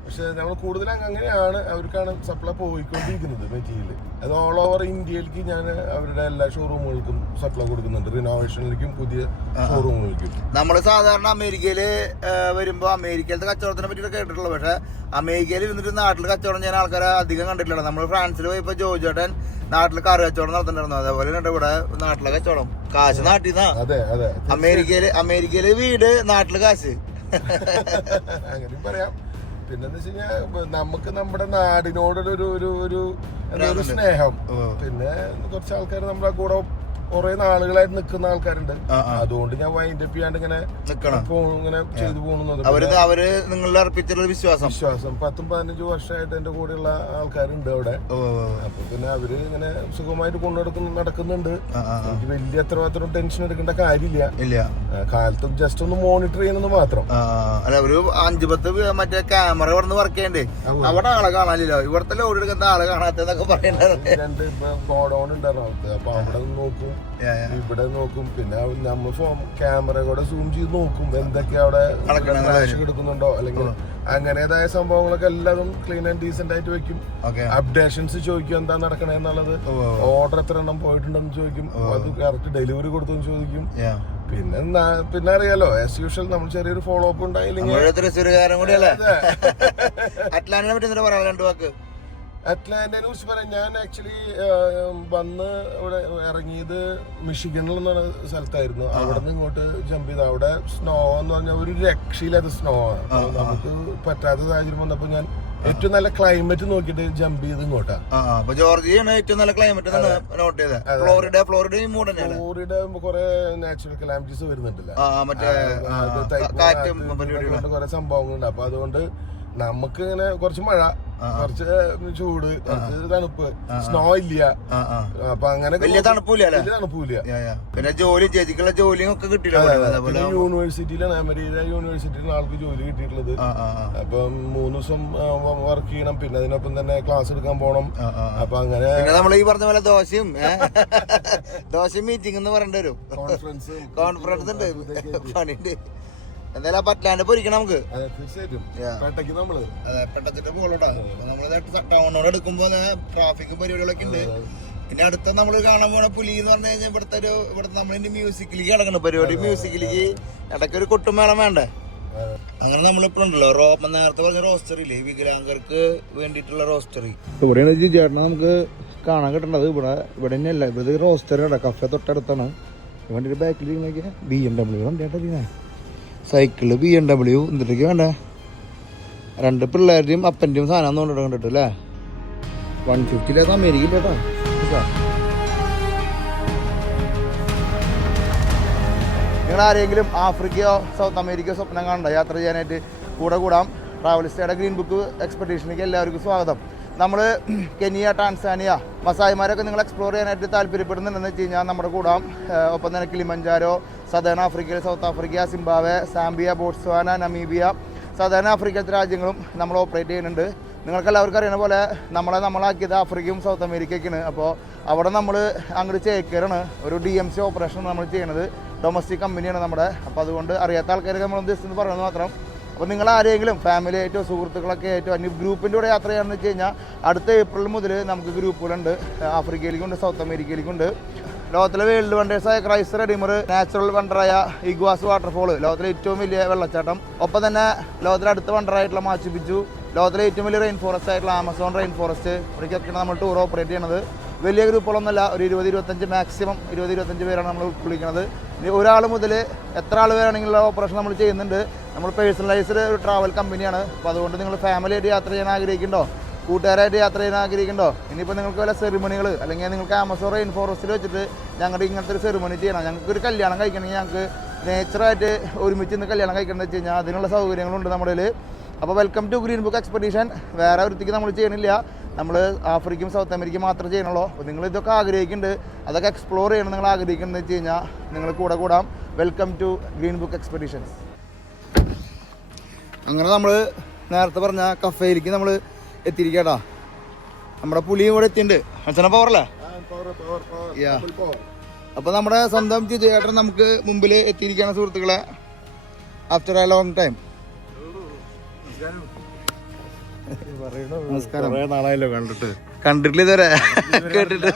പക്ഷെ നമ്മൾ കൂടുതൽ അങ്ങനെയാണ് അവർക്കാണ് സപ്ലൈ പോയിക്കൊണ്ടിരിക്കുന്നത് മെറ്റീരിയൽ. അത് ഓൾ ഓവർ ഇന്ത്യയിലേക്ക് ഞാൻ അവരുടെ എല്ലാ ഷോറൂമുകൾക്കും സപ്ലൈ കൊടുക്കുന്നുണ്ട്. റിനോവേഷനിലേക്കും പുതിയ ഷോറൂമുകൾക്കും. നമ്മള് സാധാരണ അമേരിക്കയില് വരുമ്പോ അമേരിക്കയിലത്തെ കച്ചവടത്തിനെ പറ്റിയിട്ട് കേട്ടിട്ടുള്ളൂ. പക്ഷെ അമേരിക്കയിൽ ഇരുന്നിട്ട് നാട്ടിൽ കച്ചവടം ചെയ്യാൻ ആൾക്കാരെ അധികം കണ്ടിട്ടില്ല. നമ്മൾ ഫ്രാൻസിൽ പോയപ്പോ ജോജേട്ടൻ നാട്ടിൽ കാർ കച്ചവടം നടത്തുന്നുണ്ടായിരുന്നു. അതേപോലെ ഉണ്ട് ഇവിടെ നാട്ടിലെ കച്ചവടം. കാശ് നാട്ടിൽ അമേരിക്കയില് വീട്, നാട്ടില് കാശ്. അങ്ങനെയും പറയാം. പിന്നെന്ന് വെച്ച് കഴിഞ്ഞാൽ നമുക്ക് നമ്മുടെ നാടിനോടൊരു സ്നേഹം. പിന്നെ കുറച്ച് ആൾക്കാർ നമ്മുടെ കൂടെ കുറെ നാളുകളായിട്ട് നിൽക്കുന്ന ആൾക്കാരുണ്ട്. അതുകൊണ്ട് ഞാൻ വൈൻഡ് അപ്പ് ചെയ്യാണ്ട് ഇങ്ങനെ ചെയ്തു പോകുന്നത്. അവര് നിങ്ങളുടെ അർപ്പിച്ചുള്ള വിശ്വാസം 10-15 വർഷമായിട്ട് എന്റെ കൂടെയുള്ള ആൾക്കാരുണ്ട് അവിടെ. അപ്പൊ പിന്നെ അവര് ഇങ്ങനെ സുഖമായിട്ട് നടക്കുന്നുണ്ട്. എനിക്ക് വലിയ എത്രമാത്രം ടെൻഷൻ എടുക്കേണ്ട കാര്യമില്ല. കാലത്തും ജസ്റ്റ് ഒന്ന് മോണിറ്റർ ചെയ്യുന്നത് മാത്രം. അല്ല, ഒരു 5-10 മറ്റേ ക്യാമറ ഇവിടെ വർക്ക് ചെയ്യണ്ടേ, അവിടെ ആളെ കാണാനില്ല. ഇവിടത്തെ ലോഡ് എടുക്കുന്ന ആളെ കാണാത്തെന്നൊക്കെ പറയണ്ടത്. 2 ഗോഡൌൺ ഉണ്ടായിരുന്നു. അപ്പൊ അവിടെ നോക്കും, ഇവിടെ നോക്കും. പിന്നെ നമ്മൾ ക്യാമറ കൂടെ സൂം ചെയ്ത് നോക്കും എന്തൊക്കെയാ അവിടെ എടുക്കുന്നുണ്ടോ, അല്ലെങ്കിൽ അങ്ങനേതായ സംഭവങ്ങളൊക്കെ എല്ലാതും ക്ലീൻ ആൻഡ് ഡീസന്റ് ആയിട്ട് വെക്കും. അപ്ഡേഷൻസ് ചോദിക്കും, എന്താ നടക്കണേ എന്നുള്ളത്, ഓർഡർ എത്ര എണ്ണം പോയിട്ടുണ്ടെന്ന് ചോദിക്കും, അത് കറക്റ്റ് ഡെലിവറി കൊടുത്തെന്ന് ചോദിക്കും. പിന്നെ അറിയാലോ, ആസ് യൂഷ്വൽ നമ്മൾ ചെറിയൊരു ഫോളോ അപ്പ് ഉണ്ടായില്ലെങ്കിൽ. അറ്റ്ലാന്റയെ കുറിച്ച് പറയാം. ഞാൻ ആക്ച്വലി വന്ന് ഇവിടെ ഇറങ്ങിയത് മിഷിഗണിൽ നിന്നാണ് സ്ഥലത്തായിരുന്നു. അവിടെ നിന്ന് ഇങ്ങോട്ട് ജമ്പ് ചെയ്ത് അവിടെ സ്നോ എന്ന് പറഞ്ഞാൽ ഒരു രക്ഷയില്ലാത്ത സ്നോ ആണ്. നമുക്ക് പറ്റാത്ത സാഹചര്യം വന്നപ്പോ ഞാൻ ഏറ്റവും നല്ല ക്ലൈമറ്റ് നോക്കിയിട്ട് ജമ്പ് ചെയ്ത് ഇങ്ങോട്ടാ. ഫ്ലോറിഡ കുറെ നാച്ചുറൽ കലാമിറ്റീസ് വരുന്നുണ്ടല്ലോ, കുറെ സംഭവങ്ങളുണ്ട്. അപ്പൊ അതുകൊണ്ട് നമുക്ക് ഇങ്ങനെ കുറച്ച് മഴ, കുറച്ച് ചൂട്, കുറച്ച് തണുപ്പ്, സ്നോ ഇല്ല. അപ്പൊ അങ്ങനെ വലിയ തണുപ്പില്ല. പിന്നെ ജോലിയും ഒക്കെ കിട്ടിയില്ല. യൂണിവേഴ്സിറ്റിയിലാണ്, അമേരിക്ക യൂണിവേഴ്സിറ്റിയിലാണ് ആൾക്ക് ജോലി കിട്ടിയിട്ടുള്ളത്. അപ്പം 3 ദിവസം വർക്ക് ചെയ്യണം, പിന്നെ അതിനൊപ്പം തന്നെ ക്ലാസ് എടുക്കാൻ പോണം. അപ്പൊ അങ്ങനെ നമ്മൾ ഈ പറഞ്ഞ പോലെ ദോശയും മീറ്റിംഗ് എന്ന് പറയേണ്ടി വരും. കോൺഫറൻസ് ഉണ്ട്, പണിണ്ട്. എന്തായാലും പറ്റാണ്ട് പൊരിക്കണം നമുക്ക്. തീർച്ചയായിട്ടും പെട്ടച്ചിട്ട് പോകലോട്ടാ. നമ്മള് ടൗണോട് എടുക്കുമ്പോ ട്രാഫിക് പരിപാടികളൊക്കെ ഉണ്ട്. പിന്നെ അടുത്ത നമ്മൾ കാണാൻ പോണ പുലി എന്ന് പറഞ്ഞു കഴിഞ്ഞാൽ ഇവിടുത്തെ നമ്മളിന്റെ മ്യൂസിക്കിലേക്ക് കിടക്കണം പരിപാടി. മ്യൂസിക്കിലേക്ക് ഇടയ്ക്ക് ഒരു കൊട്ടുമേളം വേണ്ടേ? അങ്ങനെ നമ്മളിപ്പോഴുണ്ടല്ലോ നേരത്തെ പറഞ്ഞ റോസ്റ്ററി ഇല്ലേ, വികലാംഗർക്ക് വേണ്ടിയിട്ടുള്ള റോസ്റ്ററി ഇവിടെയാണ് ചേട്ടനെ നമുക്ക് കാണാൻ കിട്ടേണ്ടത്. ഇവിടെ തന്നെയല്ല, ഇവിടെ റോസ്റ്ററി ഉണ്ട്, കഫേ തൊട്ടടുത്താണ്. വണ്ടിയുടെ ബാക്കിൽ BMW വണ്ടിയായിട്ടാ, സൈക്കിള് BMW എന്തിട്ടൊക്കെ വേണ്ടേ. 2 പിള്ളേരുടെയും അപ്പൻ്റെയും സാധനം തോന്നിട്ട് കണ്ടിട്ട് അല്ലേ. 150 അമേരിക്ക കേട്ടോ. നിങ്ങൾ ആരെങ്കിലും ആഫ്രിക്കയോ സൗത്ത് അമേരിക്കയോ സ്വപ്നം കാണണ്ട യാത്ര ചെയ്യാനായിട്ട്, കൂടാം. ട്രാവലിസ്റ്റയുടെ ഗ്രീൻ ബുക്ക് എക്സ്പെഡീഷനിലേക്ക് എല്ലാവർക്കും സ്വാഗതം. നമ്മൾ കെനിയ, ടാൻസാനിയ, മസായിമാരൊക്കെ നിങ്ങൾ എക്സ്പ്ലോർ ചെയ്യാനായിട്ട് താല്പര്യപ്പെടുന്നുണ്ടെന്ന് വെച്ച് കഴിഞ്ഞാൽ നമ്മുടെ കൂടാം. ഒപ്പം തന്നെ കിളിമഞ്ചാരോ, സദേൺ ആഫ്രിക്കയിൽ South Africa, Zimbabwe, Zambia, Botswana, Namibia, southern ആഫ്രിക്കത്തെ രാജ്യങ്ങളും നമ്മൾ ഓപ്പറേറ്റ് ചെയ്യുന്നുണ്ട്. നിങ്ങൾക്ക് എല്ലാവർക്കും അറിയുന്ന പോലെ നമ്മളാക്കിയത് ആഫ്രിക്കയും സൗത്ത് അമേരിക്കയ്ക്കാണ്. അപ്പോൾ അവിടെ നമ്മൾ അങ്ങോട്ട് ചേക്കറാണ് ഒരു DMC ഓപ്പറേഷൻ നമ്മൾ ചെയ്യുന്നത്. ഡൊമസ്റ്റിക് കമ്പനിയാണ് നമ്മുടെ. അപ്പോൾ അതുകൊണ്ട് അറിയാത്ത ആൾക്കാർക്ക് നമ്മൾ ജസ്റ്റ് എന്ന് പറയുന്നത് മാത്രം. അപ്പോൾ നിങ്ങൾ ആരെങ്കിലും ഫാമിലി ആയിട്ടോ സുഹൃത്തുക്കളൊക്കെ ആയിട്ടോ അന്യ ഗ്രൂപ്പിൻ്റെ കൂടെ യാത്ര ചെയ്യാമെന്ന് വെച്ച് കഴിഞ്ഞാൽ അടുത്ത ഏപ്രിൽ മുതൽ നമുക്ക് ഗ്രൂപ്പുകളുണ്ട്. ആഫ്രിക്കയിലേക്കുണ്ട്, സൗത്ത് അമേരിക്കയിലേക്കുണ്ട്. ലോകത്തിലെ വേൾഡ് വണ്ടേഴ്സായ ക്രൈസ്റ്റ് റെഡീമർ, നാച്ചുറൽ വണ്ടറായ ഇഗ്വാസ് വാട്ടർഫോൾ, ലോകത്തിലെ ഏറ്റവും വലിയ വെള്ളച്ചാട്ടം, ഒപ്പം തന്നെ ലോകത്തിലെ അടുത്ത വണ്ടറായിട്ടുള്ള മാച്ചു പിച്ചു, ലോകത്തിലെ ഏറ്റവും വലിയ റെയിൻ ഫോറസ്റ്റ് ആയിട്ടുള്ള ആമസോൺ റെയിൻ ഫോറസ്റ്റ്, ഇവിടേക്കൊക്കെയാണ് നമ്മൾ ടൂർ ഓപ്പറേറ്റ് ചെയ്യണത്. വലിയ ഗ്രൂപ്പുകളൊന്നുമല്ല, ഒരു 20-25 മാക്സിമം 20-25 പേരാണ് നമ്മൾ വിളിക്കുന്നത്. ഇനി ഒരാൾ മുതൽ എത്ര ആൾ വേണമെങ്കിലുള്ള ഓപ്പറേഷൻ നമ്മൾ ചെയ്യുന്നുണ്ട്. നമ്മൾ പേഴ്സണലൈസ്ഡ് ഒരു ട്രാവൽ കമ്പനിയാണ്. അപ്പോൾ അതുകൊണ്ട് നിങ്ങൾ ഫാമിലി ആയിട്ട് യാത്ര ചെയ്യാൻ ആഗ്രഹിക്കുന്നുണ്ടോ, കൂട്ടുകാരായിട്ട് യാത്ര ചെയ്യാൻ ആഗ്രഹിക്കുന്നുണ്ടോ, ഇനിയിപ്പോൾ നിങ്ങൾക്ക് വല്ല സെറിമണികൾ അല്ലെങ്കിൽ നിങ്ങൾക്ക് ആമസോൺ റെയിൻ ഫോറസ്റ്റിൽ വെച്ചിട്ട് ഞങ്ങളുടെ ഇങ്ങനത്തെ ഒരു സെറിമണി ചെയ്യണം, ഞങ്ങൾക്ക് ഒരു കല്യാണം കഴിക്കണമെങ്കിൽ ഞങ്ങൾക്ക് നേച്ചറായിട്ട് ഒരുമിച്ച് ഇന്ന് കല്യാണം കഴിക്കണം എന്ന് വെച്ച് കഴിഞ്ഞാൽ അതിനുള്ള സൗകര്യങ്ങളുണ്ട് നമ്മുടെ കയ്യിൽ. അപ്പോൾ welcome to Green Book Expedition. വേറെ വൃത്തിക്ക് നമ്മൾ ചെയ്യണില്ല, നമ്മൾ ആഫ്രിക്കയും സൗത്ത് അമേരിക്കയും മാത്രമേ ചെയ്യണുള്ളൂ. അപ്പോൾ നിങ്ങൾ ഇതൊക്കെ ആഗ്രഹിക്കുന്നുണ്ട്, അതൊക്കെ എക്സ്പ്ലോർ ചെയ്യണം നിങ്ങൾ ആഗ്രഹിക്കുന്നത് വെച്ച് കഴിഞ്ഞാൽ നിങ്ങൾ കൂടാം. Welcome to Green Book Expeditions. അങ്ങനെ നമ്മൾ നേരത്തെ പറഞ്ഞ കഫേയിലേക്ക് നമ്മൾ എത്തിയിരിക്കട്ടാ. നമ്മുടെ പുലിയും കൂടെ എത്തിയിട്ടുണ്ട്. അച്ഛനെ പവറല്ലേ? അപ്പോൾ നമ്മുടെ സ്വന്തം ചേട്ടൻ നമുക്ക് മുമ്പിൽ എത്തിയിരിക്കുകയാണ് സുഹൃത്തുക്കളെ. After A long time. നമസ്കാരം. കണ്ടിട്ടില്ല ഇതുവരെ, കേട്ടിട്ട്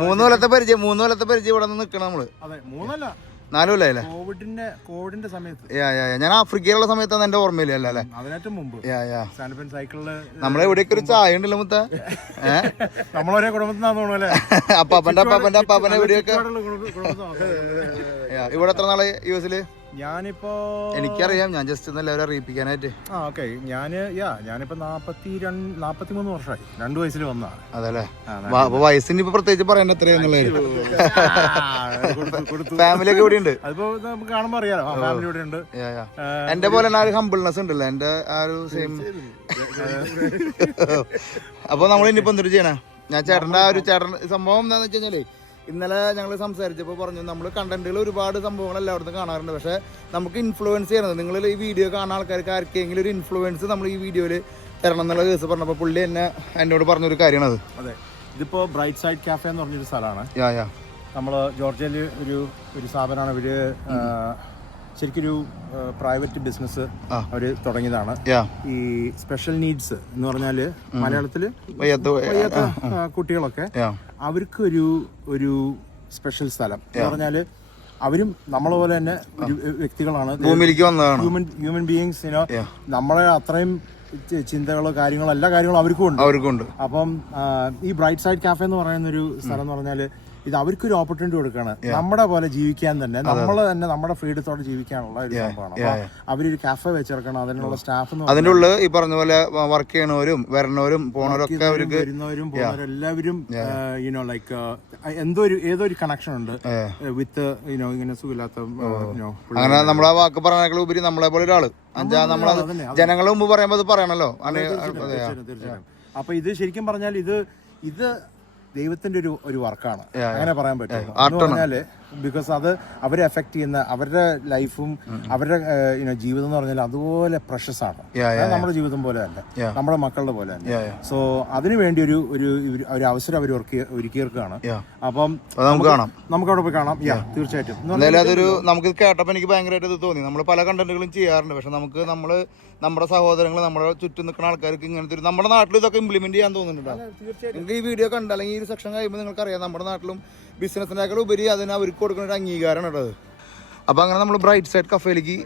3 കൊല്ലത്തെ പരിചയം ഇവിടെ നിന്ന് നിൽക്കണം നമ്മള്. 4 കൊല്ലല്ലേ? കോവിഡിന്റെ സമയത്ത് ഞാൻ ആഫ്രിക്കയിലുള്ള സമയത്താണ് എന്റെ ഓർമ്മയില്ല അല്ലേ? അതിനേറ്റവും മുമ്പ് നമ്മളെവിടെയൊക്കെ ഒരു ചായ ഉണ്ടല്ലോ മുത്ത. നമ്മളൊരേ കുടുംബത്തിനാന്ന് അപ്പാപ്പന്റെ വീഡിയോക്കെ. ഇവിടെ എത്ര നാളെ യുഎസില്? എനിക്കറിയാം, ഞാൻ ജസ്റ്റ് ഒന്ന് എല്ലാവരും അറിയിപ്പിക്കാനായിട്ട്. ഞാനിപ്പോ 43 വർഷമായി. 2 വയസ്സിൽ വന്നതാണ്. അതല്ലേ? അപ്പൊ വയസ്സിന് ഇപ്പൊ പ്രത്യേകിച്ച് പറയണ്ട എത്രയാന്നുള്ളത്. ഫാമിലി ഒക്കെ ഇവിടെ ഉണ്ട്. അതിപ്പോ നമുക്ക് കാണുമ്പോ അറിയാലോ, ഫാമിലി ഇവിടെ ഉണ്ട്. എന്റെ പോലെ ആ ഒരു ഹംബിൾനെസ് ഉണ്ടല്ലോ, എന്റെ ആ ഒരു സെയിം. അപ്പൊ നമ്മൾ ഇനിയിപ്പോ എന്തൊരു ചെയ്യണേ, ഞാൻ ചേട്ടന്റെ ആ ഒരു സംഭവം എന്താന്ന് വെച്ച് കഴിഞ്ഞാലേ, ഇന്നലെ ഞങ്ങൾ സംസാരിച്ചപ്പോൾ പറഞ്ഞു നമ്മൾ കണ്ടന്റുകൾ ഒരുപാട് സംഭവങ്ങൾ എല്ലായിടത്തും കാണാറുണ്ട്. പക്ഷേ നമുക്ക് ഇൻഫ്ലുവൻസ് ചെയ്യണത്, നിങ്ങൾ ഈ വീഡിയോ കാണുന്ന ആൾക്കാർക്ക് ആർക്കെങ്കിലും ഒരു ഇൻഫ്ലുവൻസ് നമ്മൾ ഈ വീഡിയോയിൽ തരണം എന്നുള്ള കേസ് പറഞ്ഞപ്പോൾ പുള്ളി എന്നോട് പറഞ്ഞൊരു കാര്യമാണത്. അതെ, ഇതിപ്പോൾ ബ്രൈറ്റ് സൈഡ് കാഫേ എന്ന് പറഞ്ഞൊരു സ്ഥലമാണ്. നമ്മൾ ജോർജിയയിൽ ഒരു സ്ഥാപനമാണ്. ഇവര് ശരിക്കൊരു പ്രൈവറ്റ് ബിസിനസ് അവർ തുടങ്ങിയതാണ്. ഈ സ്പെഷ്യൽ നീഡ്സ് എന്ന് പറഞ്ഞാൽ മലയാളത്തില് കുട്ടികളൊക്കെ, അവർക്ക് ഒരു സ്പെഷ്യൽ സ്ഥലം എന്ന് പറഞ്ഞാല് അവരും നമ്മളെ പോലെ തന്നെ വ്യക്തികളാണ്, ഹ്യൂമൻ ബീയിങ്സ്. നമ്മളെ അത്രയും ചിന്തകളോ കാര്യങ്ങളോ എല്ലാ കാര്യങ്ങളും അവർക്കും ഉണ്ട്. അപ്പം ഈ ബ്രൈറ്റ് സൈഡ് കാഫേ എന്ന് പറയുന്ന ഒരു സ്ഥലം എന്ന് പറഞ്ഞാല് ഇത് അവർക്കൊരു ഓപ്പർച്യൂണിറ്റി കൊടുക്കുകയാണ്, നമ്മുടെ പോലെ ജീവിക്കാൻ തന്നെ, നമ്മുടെ ഫ്രീഡത്തോടെ ജീവിക്കാനുള്ള ഒരു സംഭവമാണ്. അപ്പൊ അവരൊരു കാഫേ വെച്ചിറക്കണം, അതിനുള്ള സ്റ്റാഫ് അതിന്റെ ഉള്ളിൽ ഈ പറഞ്ഞ പോലെ വർക്ക് ചെയ്യണവരും വരണവരും പോണവരൊക്കെ വരുന്നവരും പോകുന്നവരും എല്ലാവരും ലൈക്ക് ഏതോ ഒരു കണക്ഷൻ ഉണ്ട് വിത്ത് ഇങ്ങനെ സുഖമില്ലാത്ത. അങ്ങനെ നമ്മളെ വാക്ക് പറഞ്ഞേക്കാൾ ഉപരി നമ്മളെ പോലെ ഒരാള് നമ്മളെ ജനങ്ങളെ മുമ്പ് പറയുമ്പോ അത് പറയണല്ലോ. തീർച്ചയായിട്ടും. അപ്പൊ ഇത് ശരിക്കും പറഞ്ഞാൽ ഇത് ദൈവത്തിന്റെ ഒരു വർക്കാണ്, അങ്ങനെ പറയാൻ പറ്റും. പറഞ്ഞാല് ബിക്കോസ് അത് അവരെ എഫക്ട് ചെയ്യുന്ന അവരുടെ ലൈഫും അവരുടെ ജീവിതം എന്ന് പറഞ്ഞാൽ അതുപോലെ പ്രഷ്യസ് ആണ്. നമ്മുടെ ജീവിതം പോലെ അല്ല, നമ്മുടെ മക്കളുടെ പോലെ അല്ല. സോ അതിനു വേണ്ടി ഒരു അവസരം അവർ ഒരുക്കിയേർക്കാണ്. അപ്പം നമുക്ക് അവിടെ പോയി കാണാം. തീർച്ചയായിട്ടും. അതൊരു നമുക്ക് കേട്ടപ്പോൾ എനിക്ക് ഭയങ്കരമായിട്ട് ഇത് തോന്നി. നമ്മൾ പല കണ്ടന്റുകളും ചെയ്യാറുണ്ട്, പക്ഷെ നമ്മുടെ സഹോദരങ്ങൾ, നമ്മുടെ ചുറ്റും നിൽക്കുന്ന ആൾക്കാർക്ക് ഇങ്ങനത്തെ നമ്മുടെ നാട്ടിൽ ഇതൊക്കെ ഇംപ്ലിമെന്റ് ചെയ്യാൻ തോന്നുന്നുണ്ടോ? നിങ്ങൾക്ക് ഈ വീഡിയോ കണ്ട അല്ലെങ്കിൽ ഈ ഒരു സെക്ഷൻ കഴിയുമ്പോൾ നിങ്ങൾക്കറിയാം നമ്മുടെ നാട്ടിലും ബിസിനസ്സിനേക്കാൾ ഉപരി അതിന് അവർക്ക് കൊടുക്കുന്ന ഒരു അംഗീകാരമാണ് ഉള്ളത്. അപ്പോൾ അങ്ങനെ നമ്മൾ ബ്രൈറ്റ് സൈഡ് കഫേയിലേക്ക്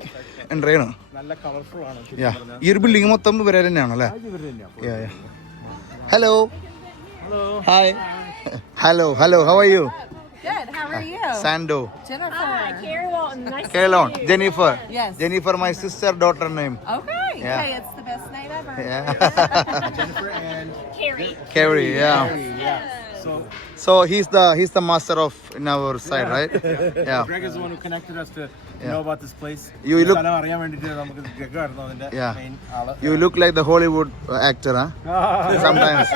എൻ്റർ ചെയ്യണം. നല്ല കളർഫുൾ ആണ്. ഈ ഒരു ബിൽഡിംഗ് മൊത്തം ഇവരെ തന്നെയാണോ അല്ലേ? Hello hi hello how are you? Good. How are you? Sando. Jennifer. Carolyn. Jennifer. Yes. Jennifer, my sister daughter name. Okay. Yeah. Hey, it's the best name ever. Yeah. Jennifer and Carrie, yeah. So he's the master of in our side, right? Yeah. Greg is the one who connected us to know about this place. You look- സ്ഥലം അറിയാൻ വേണ്ടിയിട്ട് നമുക്ക് Greg ആയിരുന്നു അതിന്റെ Yeah. main ആള്. You look like the Hollywood actor, huh? Sometimes.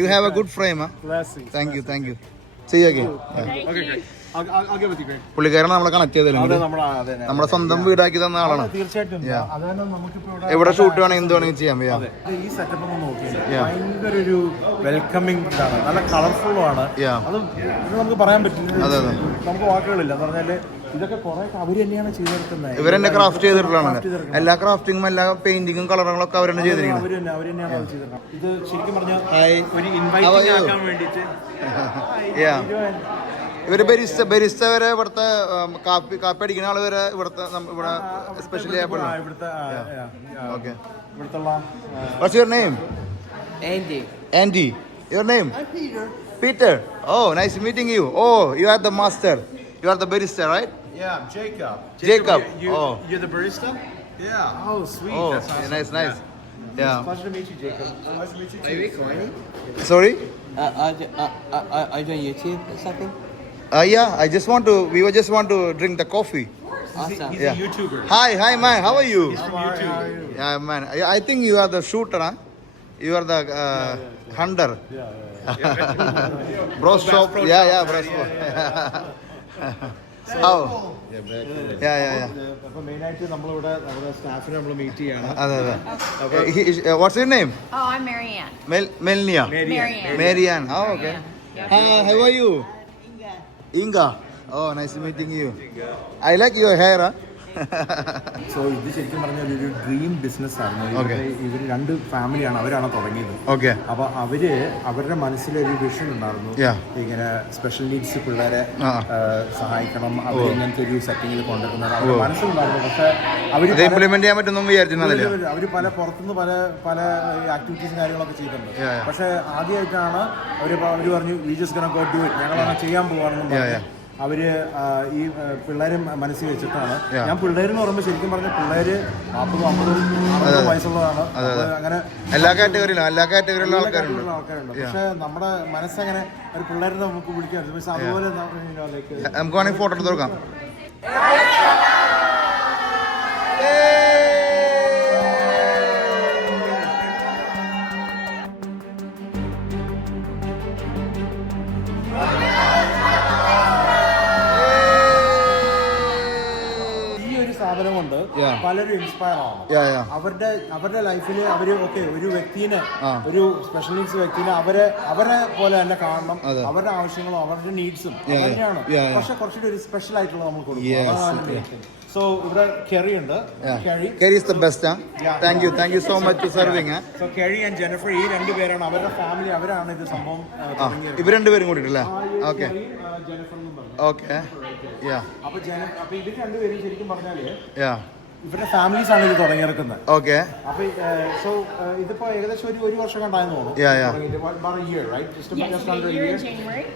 You have a good frame, huh? Blessings. Thank you. See you again. Yeah. Okay, Greg. I'll get with you, Greg. പുള്ളിക്കാരൻ നമ്മളെ connect ചെയ്തല്ലോ. അതെ അതെ നമ്മുടെ സ്വന്തം വീടാക്കി തന്ന ആളാണ്. തീർച്ചയായിട്ടും അതാണ് നമുക്കിപ്പോ ഇവിടെ എവിടെ ഷൂട്ട് വേണമെങ്കിൽ എന്ത് വേണമെങ്കിൽ ചെയ്യാം. ഈ സെറ്റപ്പ് ഒന്ന് നോക്കിയാൽ ഭയങ്കര ഒരു വെൽക്കമിങ് ഇതാണ്. നല്ല കളർഫുള്ളും ആണ്. അത് ഇത് നമുക്ക് പറയാൻ പറ്റില്ല. അതെ നമുക്ക് വാക്കുകളില്ല എന്ന് പറഞ്ഞാല് ഇതൊക്കെ കുറെ അവര് തന്നെയാണ് ചെയ്തെടുക്കുന്നത്. ഇവരെന്നെ ക്രാഫ്റ്റ് ചെയ്തിട്ടുള്ളതാണ്. എല്ലാ ക്രാഫ്റ്റിങ്ങും എല്ലാ പെയിന്റിങ്ങും കളറുകളൊക്കെ അവരെന്നെ ചെയ്തിരിക്കുന്നത്. അവര് തന്നെയാണ് അത് ചെയ്തിട്ടുള്ളത്. ഇത് ശരിക്കും പറഞ്ഞാൽ ഒരു ഇൻവൈറ്റിംഗ് ആക്കാൻ വേണ്ടിയിട്ട് ഇവര് ബെരിസ്റ്റ വരെ ഇവിടുത്തെ കാപ്പി അടിക്കുന്ന ആള് വരെ ഇവിടുത്തെ ഇവിടെ സ്പെഷ്യലി ഇവിടുത്തെ okay. ഇവിടുത്തുള്ള What's your name? Andy. Your name? I'm Peter. Oh, nice meeting you. Oh, you are the master. You are the barista, right? Yeah, Jacob. Jacob. You're the barista? Yeah. Oh, sweet. Oh, That's awesome. nice. Yeah. Pleasure to meet you, Jacob. Nice to meet you too. Are you recording? Sorry? Are you doing YouTube or something? Yeah. We just want to drink the coffee. Awesome. He's a YouTuber. Hi, man. How are you? He's from YouTube. Yeah, man. I think you are the shooter, huh? You are the hunter. Bro shop. Yeah, bro shop. How? Yeah. അപ്പോൾ മെയിനായിട്ട് നമ്മളിവിടെ നമ്മുടെ സ്റ്റാഫിനെ നമ്മൾ meet ചെയ്യാണ്. അതെ. What's your name? Oh, I'm Marianne. Melnia. Marianne. Oh, okay. Hi, how are you? Inga. Oh, nice meeting you. I like your hair, huh? So ഇത് ശരിക്കും പറഞ്ഞാൽ ഒരു ഡ്രീം ബിസിനസ് ആയിരുന്നു. ഇവർ രണ്ട് ഫാമിലിയാണ്, അവരാണ് തുടങ്ങിയത്. Okay. അപ്പൊ അവരുടെ മനസ്സിലൊരു വിഷൻ ഉണ്ടായിരുന്നു. ഇങ്ങനെ സ്പെഷ്യൽ നീഡ്സ് പിള്ളേരെ സഹായിക്കണം, അവർ ഇങ്ങനത്തെ ഒരു സെറ്റിങ്ങിൽ കൊണ്ടുവരുന്നത് അവരുടെ മനസ്സിലുണ്ടായിരുന്നു. പക്ഷെ അവര് ഇംപ്ലിമെന്റ് ചെയ്യാൻ പറ്റുന്നു വിചാരിച്ചിരുന്നില്ല. അവര് പുറത്തുനിന്ന് പല ആക്ടിവിറ്റീസും കാര്യങ്ങളൊക്കെ ചെയ്തിട്ടുണ്ട്. പക്ഷെ ആദ്യമായിട്ടാണ് അവര് പറഞ്ഞു we just gonna go do it, ഞങ്ങളാണ് ചെയ്യാൻ പോവാണെന്ന് പറഞ്ഞു. അവര് ഈ പിള്ളേരെ മനസ്സിൽ വെച്ചിട്ടാണ്. ഞാൻ പിള്ളേരെന്ന് പറയുമ്പോൾ ശരിക്കും പറഞ്ഞ പിള്ളേര് 40-50 വയസ്സുള്ളതാണ്. അങ്ങനെ എല്ലാ കാറ്റഗറിയിലും ആൾക്കാരുണ്ട്. പക്ഷെ നമ്മുടെ മനസ്സങ്ങനെ ഒരു പിള്ളേരെ നമുക്ക് വിളിക്കാം. പക്ഷെ അതുപോലെ നമുക്ക് വേണമെങ്കിൽ ഫോട്ടോ എടുത്ത് കൊടുക്കാം. കൊണ്ട് പലരും ഇൻസ്പയർ ആവണം. അവരുടെ ലൈഫിൽ അവര് ഒരു വ്യക്തിനെ, ഒരു സ്പെഷ്യൽ നീഡ്സ് വ്യക്തിനെ അവരെ പോലെ തന്നെ കാണണം. അവരുടെ ആവശ്യങ്ങളും അവരുടെ നീഡ്സും അങ്ങനെയാണ്. പക്ഷെ കുറച്ചുകൂടി ഒരു സ്പെഷ്യൽ ആയിട്ടുള്ള നമ്മൾ കൊടുക്കും. സോ ഇവിടെ കെറി ഉണ്ട്. Kerry is the best, huh? Thank you so much for serving, huh? So Kerry and Jennifer, ഈ രണ്ടുപേരാണ് അവരുടെ ഫാമിലി, അവരാണ് ഇത് സംഭവം തുടങ്ങിയത്. ഇവർ രണ്ടുപേരും കൂടിയിട്ടല്ലേ? ഓക്കെ. ജെനിഫർ എന്നും പറഞ്ഞു. ഓക്കെ. അപ്പൊ ഇവർ രണ്ടുപേരും ശരിക്കും പറഞ്ഞാല് ഇവരുടെ ഫാമിലീസ് ആണ് ഇത് തുടങ്ങിയെടുക്കുന്നത്. ഓക്കെ. അപ്പൊ സോ ഇതിപ്പോ ഏകദേശം ഒരു വർഷം കണ്ടായെന്ന് തോന്നുന്നു. About a year, right? Just under a year. January.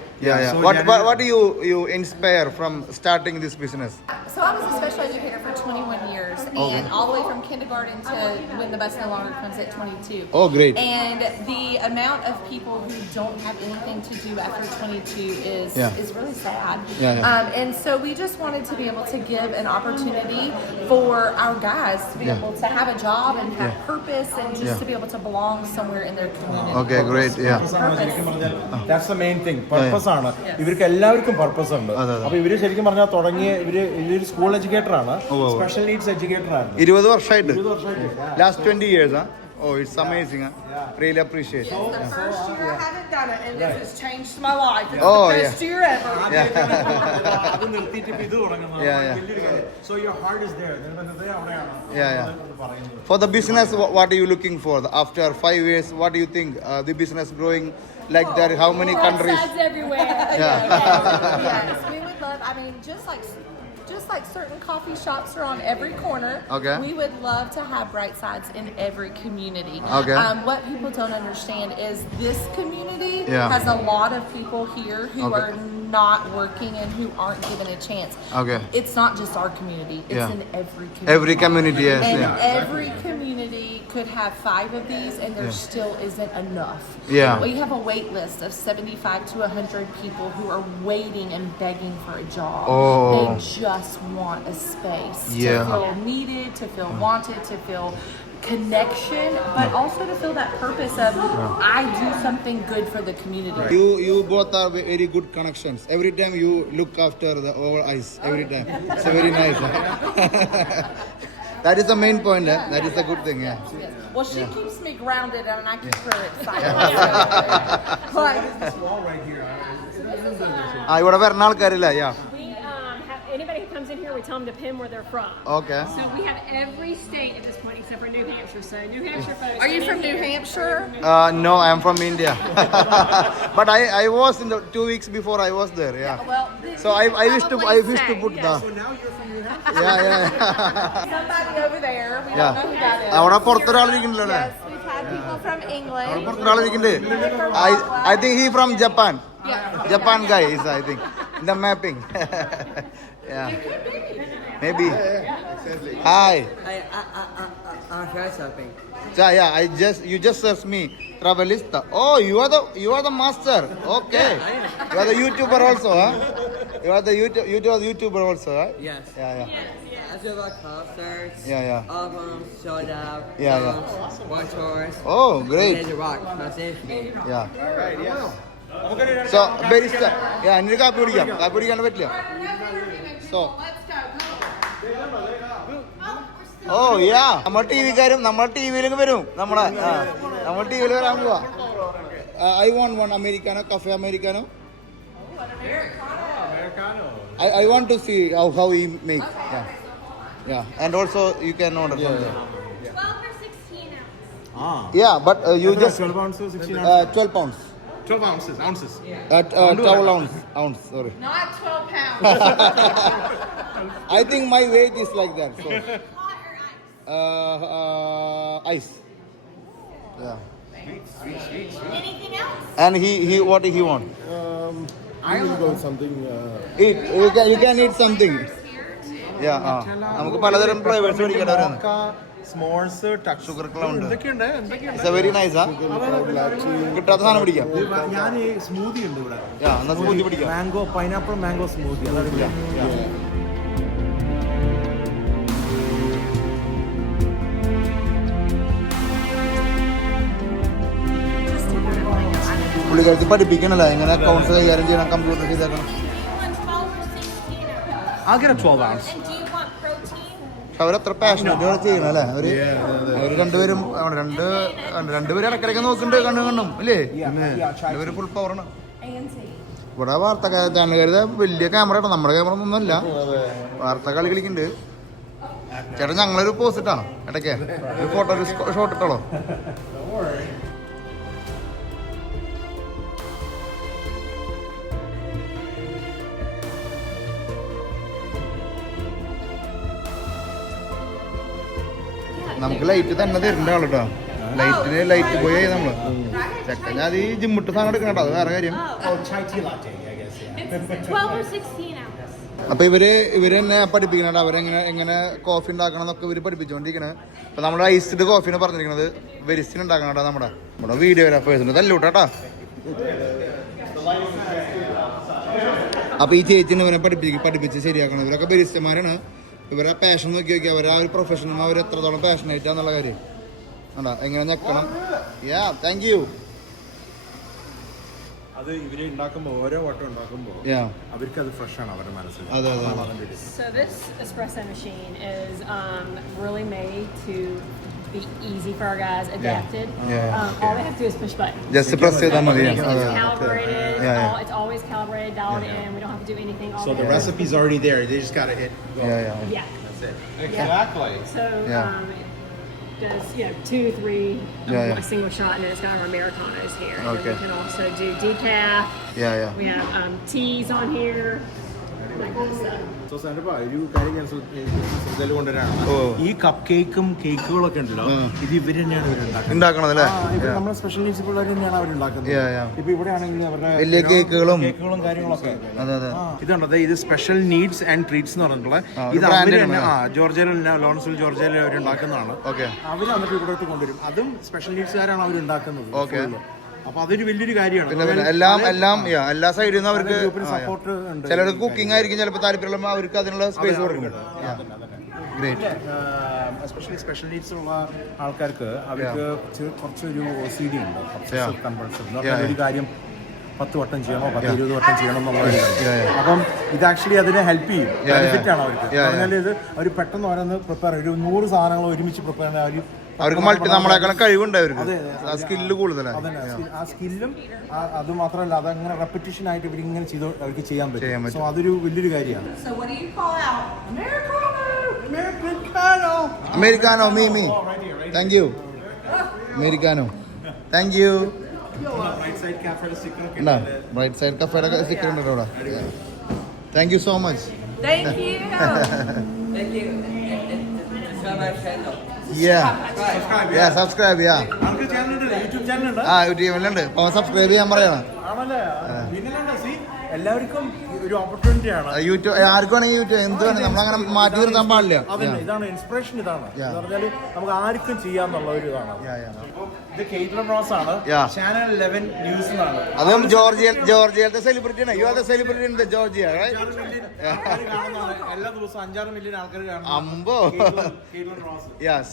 What do you inspire from starting this business? So I was a special educator for 21 years, and all the way from kindergarten to when the bus no longer comes at 22. Oh, great. And the amount of people who don't have anything to do after 22 is really sad. And so we just wanted to be able to give an opportunity for our guys to be able to have a job and have purpose and just to be able to belong somewhere in their community. Okay, great. ശരിക്കും പറഞ്ഞാൽ that's the main thing. Purpose ആണ്. ഇവർക്ക് എല്ലാവർക്കും purpose ഉണ്ട്. അപ്പൊ ഇവര് ശരിക്കും പറഞ്ഞാൽ തുടങ്ങിയ ഇവര് സ്കൂൾ എഡ്യൂക്കേറ്റർ ആണ്, സ്പെഷ്യൽ നീഡ്സ് എഡ്യൂക്കേറ്റർ ആണ്. 20 വർഷമായിട്ട്. Last 20 years, huh? Oh, it's amazing, huh? Really appreciate it. It's the first year I haven't done it, and this has changed my life. It's Oh, the best year ever. അത് നിർത്തിയിട്ട് ഇത് തുടങ്ങുന്നത് വലിയൊരു കാര്യം. So your heart is there. അവിടെയാണ് പറയുന്നത്. For the business, what are you looking for? After 5 years, what do you think? The business growing like that? How many countries? Everywhere. Yeah. Yes, we would love. I mean, just just like certain coffee shops are on every corner, Okay. we would love to have Bright Sides in every community. Okay. What people don't understand is this community Yeah. has a lot of people here who Okay. are not working and who aren't given a chance. Okay. It's not just our community, it's Yeah. in every community. Every community, yes, And yeah. every community could have 5 of these and there still isn't enough. Yeah. We have a wait list of 75 to 100 people who are waiting and begging for a job. Oh. They just want a space Yeah. to feel needed, to feel wanted, to feel connection, but also to feel that purpose of I do something good for the community. You both are very good connections. Every time you look after the all eyes. Every time. It's very nice. That is the main point. That is a good thing. Yeah. Well, she keeps me grounded and I keep her excited. Like, ഇവിടെ വരുന്ന ആൾക്കാരില്ല. Yeah. We have anybody who comes in here, we tell them to pin where they're from. Okay. So we have every state at this point except for New Hampshire. So New Hampshire folks. are you get from in New here. Hampshire? No, I am from India. But I was in the 2 weeks before I was there. Yeah. Well, So I wish to put the. Yeah. somebody over there. We Yeah. don't know who that is. അവിടെ പുറത്തൊരാളിരിക്കുന്നുണ്ടല്ലോ. Yes, we've had people from England. അവിടെ പുറത്തൊരാളിരിക്കുന്നുണ്ട്. I think he from Japan. Yeah. Japan guy is, I think. The mapping. Yeah. Maybe. Hi. I'm try something. Yeah, you just searched me, Travelista. Oh, you are the master. Okay. You are the YouTuber also, huh? You are the YouTuber also, huh? Yes. Yeah. I do like concerts. Yeah. Albums, showed out. Yeah. songs, one tours. Oh, great. There's a rock. That's it for me. Yeah. So, barista. Yeah, എനിക്ക് കാപ്പി കുടിക്കാൻ പറ്റില്ല. So. ഓ യാ നമ്മൾ T വിക്കാരും നമ്മൾ T വിയിലും വരും നമ്മൾ T വിയിൽ വരാൻ പോവാ. I want one Americano, cafe Americano. I want to see how he make. Yeah. And also you can order from there. 12 or 16 ounce. Yeah, but you just 12 ounces, 16 ounces. 12 pounds. 12 ounces. 12 ounce, sorry. Not 12 pounds. I think my weight is like that. So. Ice. Yeah. Anything else? And he what he want? I will go something. Eat. You can eat something. Yeah. നമുക്ക് പലതരം flavours മേടിക്കേണ്ടവരാണ്. സ്മോൾസ് sugar ക്ലൗ ഉണ്ട്. എന്തൊക്കെയുണ്ട് it's very nice. കിട്ടാത്ത സാധനം പിടിക്കാം. ഞാൻ smoothie ഉണ്ട് ഇവിടെ. എന്നാ സ്മൂത്തി പിടിക്കാം. മാംഗോ പൈനാപ്പിൾ മാംഗോ സ്മൂതി അതാണ്. പുള്ളിക്കാർക്ക് പഠിപ്പിക്കണല്ലോ എങ്ങനെ അക്കൗണ്ട്സ് കൈകാര്യം ചെയ്യണം, കമ്പ്യൂട്ടർ ചെയ്തേക്കണം. I'll get a 12 ounce. And do you want protein? പക്ഷെ അവരത്ര പാഷനേറ്റ് ചെയ്യണം അല്ലേ. അവര് രണ്ടുപേരും രണ്ടുപേരും ഇടക്കിടയ്ക്ക് നോക്കുന്നുണ്ട് കണ്ണും അല്ലേ. രണ്ടുപേരും ഫുൾ പവറാണ്. ഇവിടെ വാർത്ത ചാനലുകാരുടെ വലിയ ക്യാമറ കേട്ടോ, നമ്മുടെ ക്യാമറ ഒന്നുമല്ല. വാർത്ത കളി കളിക്കുന്നുണ്ട്. ചേട്ടാ ഞങ്ങളൊരു പോസ്റ്റ് ഇട്ടാണോ ഇടയ്ക്ക് ഒരു ഫോട്ടോ ഒരു ഷോട്ട് ഇട്ടോളോ. നമുക്ക് ലൈറ്റ് തന്നെ തരേണ്ട ആളോ. ലൈറ്റ് പോയി നമ്മള് ചെക്കൻ അത് ഈ ജിമ്മിട്ട് സാധനം എടുക്കണം കേട്ടോ, അത് വേറെ കാര്യം. It's 12 or 16 ounce. അപ്പൊ ഇവര് തന്നെ പഠിപ്പിക്കണ അവരെങ്ങനെ കോഫി ഉണ്ടാക്കണം എന്നൊക്കെ ഇവര് പഠിപ്പിച്ചുകൊണ്ടിരിക്കണേ. ഇപ്പൊ നമ്മുടെ ഐസ്ഡ് കോഫിനെ പറഞ്ഞിരിക്കണത് വെരിസ്റ്റിന് ഉണ്ടാക്കണം കേട്ടോ. നമ്മുടെ വീഡിയോഗ്രാഫേഴ്സിന്റെ തല്ലൂട്ടാ. അപ്പൊ ഈ ചേച്ചിനെ ഇവരെ പഠിപ്പിച്ച് ശരിയാക്കണം. ഇവരൊക്കെ ബെരിസ്റ്റന്മാരാണ്. ഇവരെ പാഷൻ നോക്കി അവരാ ഒരു പ്രൊഫഷണൽ അവർ എത്രത്തോളം പാഷനേറ്റ് ആണെന്നുള്ള കാര്യം അതാ എങ്ങനെ ഞെക്കണം. യാ താങ്ക് യു. അത് ഇവര് ഉണ്ടാക്കുമ്പോൾ ഓരോ വട്ടം ഉണ്ടാക്കുമ്പോൾ അവർക്ക് അത് ഫ്രഷ് ആണ് അവരുടെ മനസ്സിൽ. So this espresso machine is really made to be easy for our guys, adapted. All they have to do is push button. Just press ചെയ്താൽ മതി. It's calibrated. It's always calibrated, dialed in. We don't have to do anything. So the recipe's already there. They just gotta hit go. Yeah. That's it. Exactly. So it does 2, 3, a single shot, and then it's got our Americanos here. And then we can also do decaf. We have teas on here. ഒരു കാര്യം ഞാൻ ശ്രദ്ധയിൽ കൊണ്ടുവരാണ്. ഈ cup കേക്കുകളൊക്കെ ഉണ്ടല്ലോ, ഇത് ഇവര് തന്നെയാണ് ഉണ്ടാക്കണതല്ലേ? നമ്മുടെ സ്പെഷ്യൽ നീഡ്സ് പിള്ളേർ തന്നെയാണ് അവർ ഉണ്ടാക്കുന്നത്. ഇപ്പൊ ഇവിടെ ആണെങ്കിൽ അവരുടെ വലിയ കേക്കുകളും കാര്യങ്ങളൊക്കെ ഇതുണ്ട്. ഇത് സ്പെഷ്യൽ നീഡ്സ് ആൻഡ് ട്രീറ്റ്സ് എന്ന് പറഞ്ഞിട്ടുള്ള ഇത് അവര് തന്നെ ജോർജിയയിൽ ലോറൻസിൽ ജോർജിയയിൽ അവർ ഉണ്ടാക്കുന്നതാണ്. അവര് വന്നിട്ട് ഇവിടെ കൊണ്ടുവരും. അതും സ്പെഷ്യൽ നീഡ്സുകാരാണ് അവർ ഉണ്ടാക്കുന്നത്. അപ്പൊ അതൊരു വലിയൊരു കാര്യമാണ്. എല്ലാ സൈഡിൽ നിന്ന് അവർക്ക് സപ്പോർട്ട് ഉണ്ട്. ചിലർക്ക് കുക്കിംഗ് ആയിരിക്കും ചിലപ്പോൾ താല്പര്യമുള്ള അവർക്ക് അതിനുള്ള സ്പേസ് കൊടുക്കും. എസ്പെഷ്യലി സ്പെഷ്യൽ നീഡ്സ് ഉള്ള ആൾക്കാർക്ക് അവർക്ക് കുറച്ചൊരു OCD ഉണ്ട്. ഒരു കാര്യം 10 വട്ടം ചെയ്യണോ 10-20 വട്ടം ചെയ്യണം എന്നുള്ളത്. അപ്പം ഇത് ആക്ച്വലി അതിനെ ഹെൽപ്പ് ചെയ്യും. ബെനിഫിറ്റ് ആണ് അവർക്ക്. പറഞ്ഞാൽ ഇത് അവർ പെട്ടെന്ന് ഓരോന്ന് പ്രിപ്പയർ ഒരു 100 സാധനങ്ങൾ ഒരുമിച്ച് പ്രിപ്പയർ ചെയ്യാൻ അവർക്ക് നമ്മളെക്കാളും കഴിവുണ്ട്. അവർക്ക് സ്കില്ല് കൂടുതലാണ്. ആ സ്കില്ലും അത് മാത്രമല്ല അതങ്ങനെ റെപ്പറ്റീഷൻ ആയിട്ട് ഇവരിങ്ങനെ ചെയ്ത് അവർക്ക് ചെയ്യാൻ പറ്റും. സോ അതൊരു വലിയൊരു കാര്യമാണ്. അമേരിക്കാനോ മീ thank you. Americano thank you. Bright Side കഫേയുടെ സ്റ്റിക്കർ ഉണ്ട് ഇവിടെ. Thank you so much. Subscribe YouTube ചാനലുണ്ട്. യൂട്യൂബിലുണ്ട്. സബ്സ്ക്രൈബ് ചെയ്യാൻ പറയണം. എല്ലാവർക്കും ഒരു ഓപ്പർച്യൂണിറ്റി ആണ്. യൂട്യൂബ് ആർക്കും വേണമെങ്കിൽ യൂട്യൂബ് എന്ത് വേണം, നമ്മളങ്ങനെ മാറ്റി നിർത്താൻ പാടില്ല. ഇതാണ് ഇൻസ്പിറേഷൻ. ഇതാണ് എന്ന് പറഞ്ഞാൽ നമുക്ക് ആർക്കും ചെയ്യാന്നുള്ള ഒരു ഇതാണ്. ഇത് കേറ്റ്ലൻ റോസ് ആണ്. ചാനൽ 11 ന്യൂസ് എന്നാണ്. അതും ജോർജിയയിലത്തെ സെലിബ്രിറ്റി ആണ്. You are the celebrity in the Georgia, right? എല്ലാ ദിവസവും 5-6 മില്യൺ ആൾക്കാർ കാണുന്നു. അമ്പോ.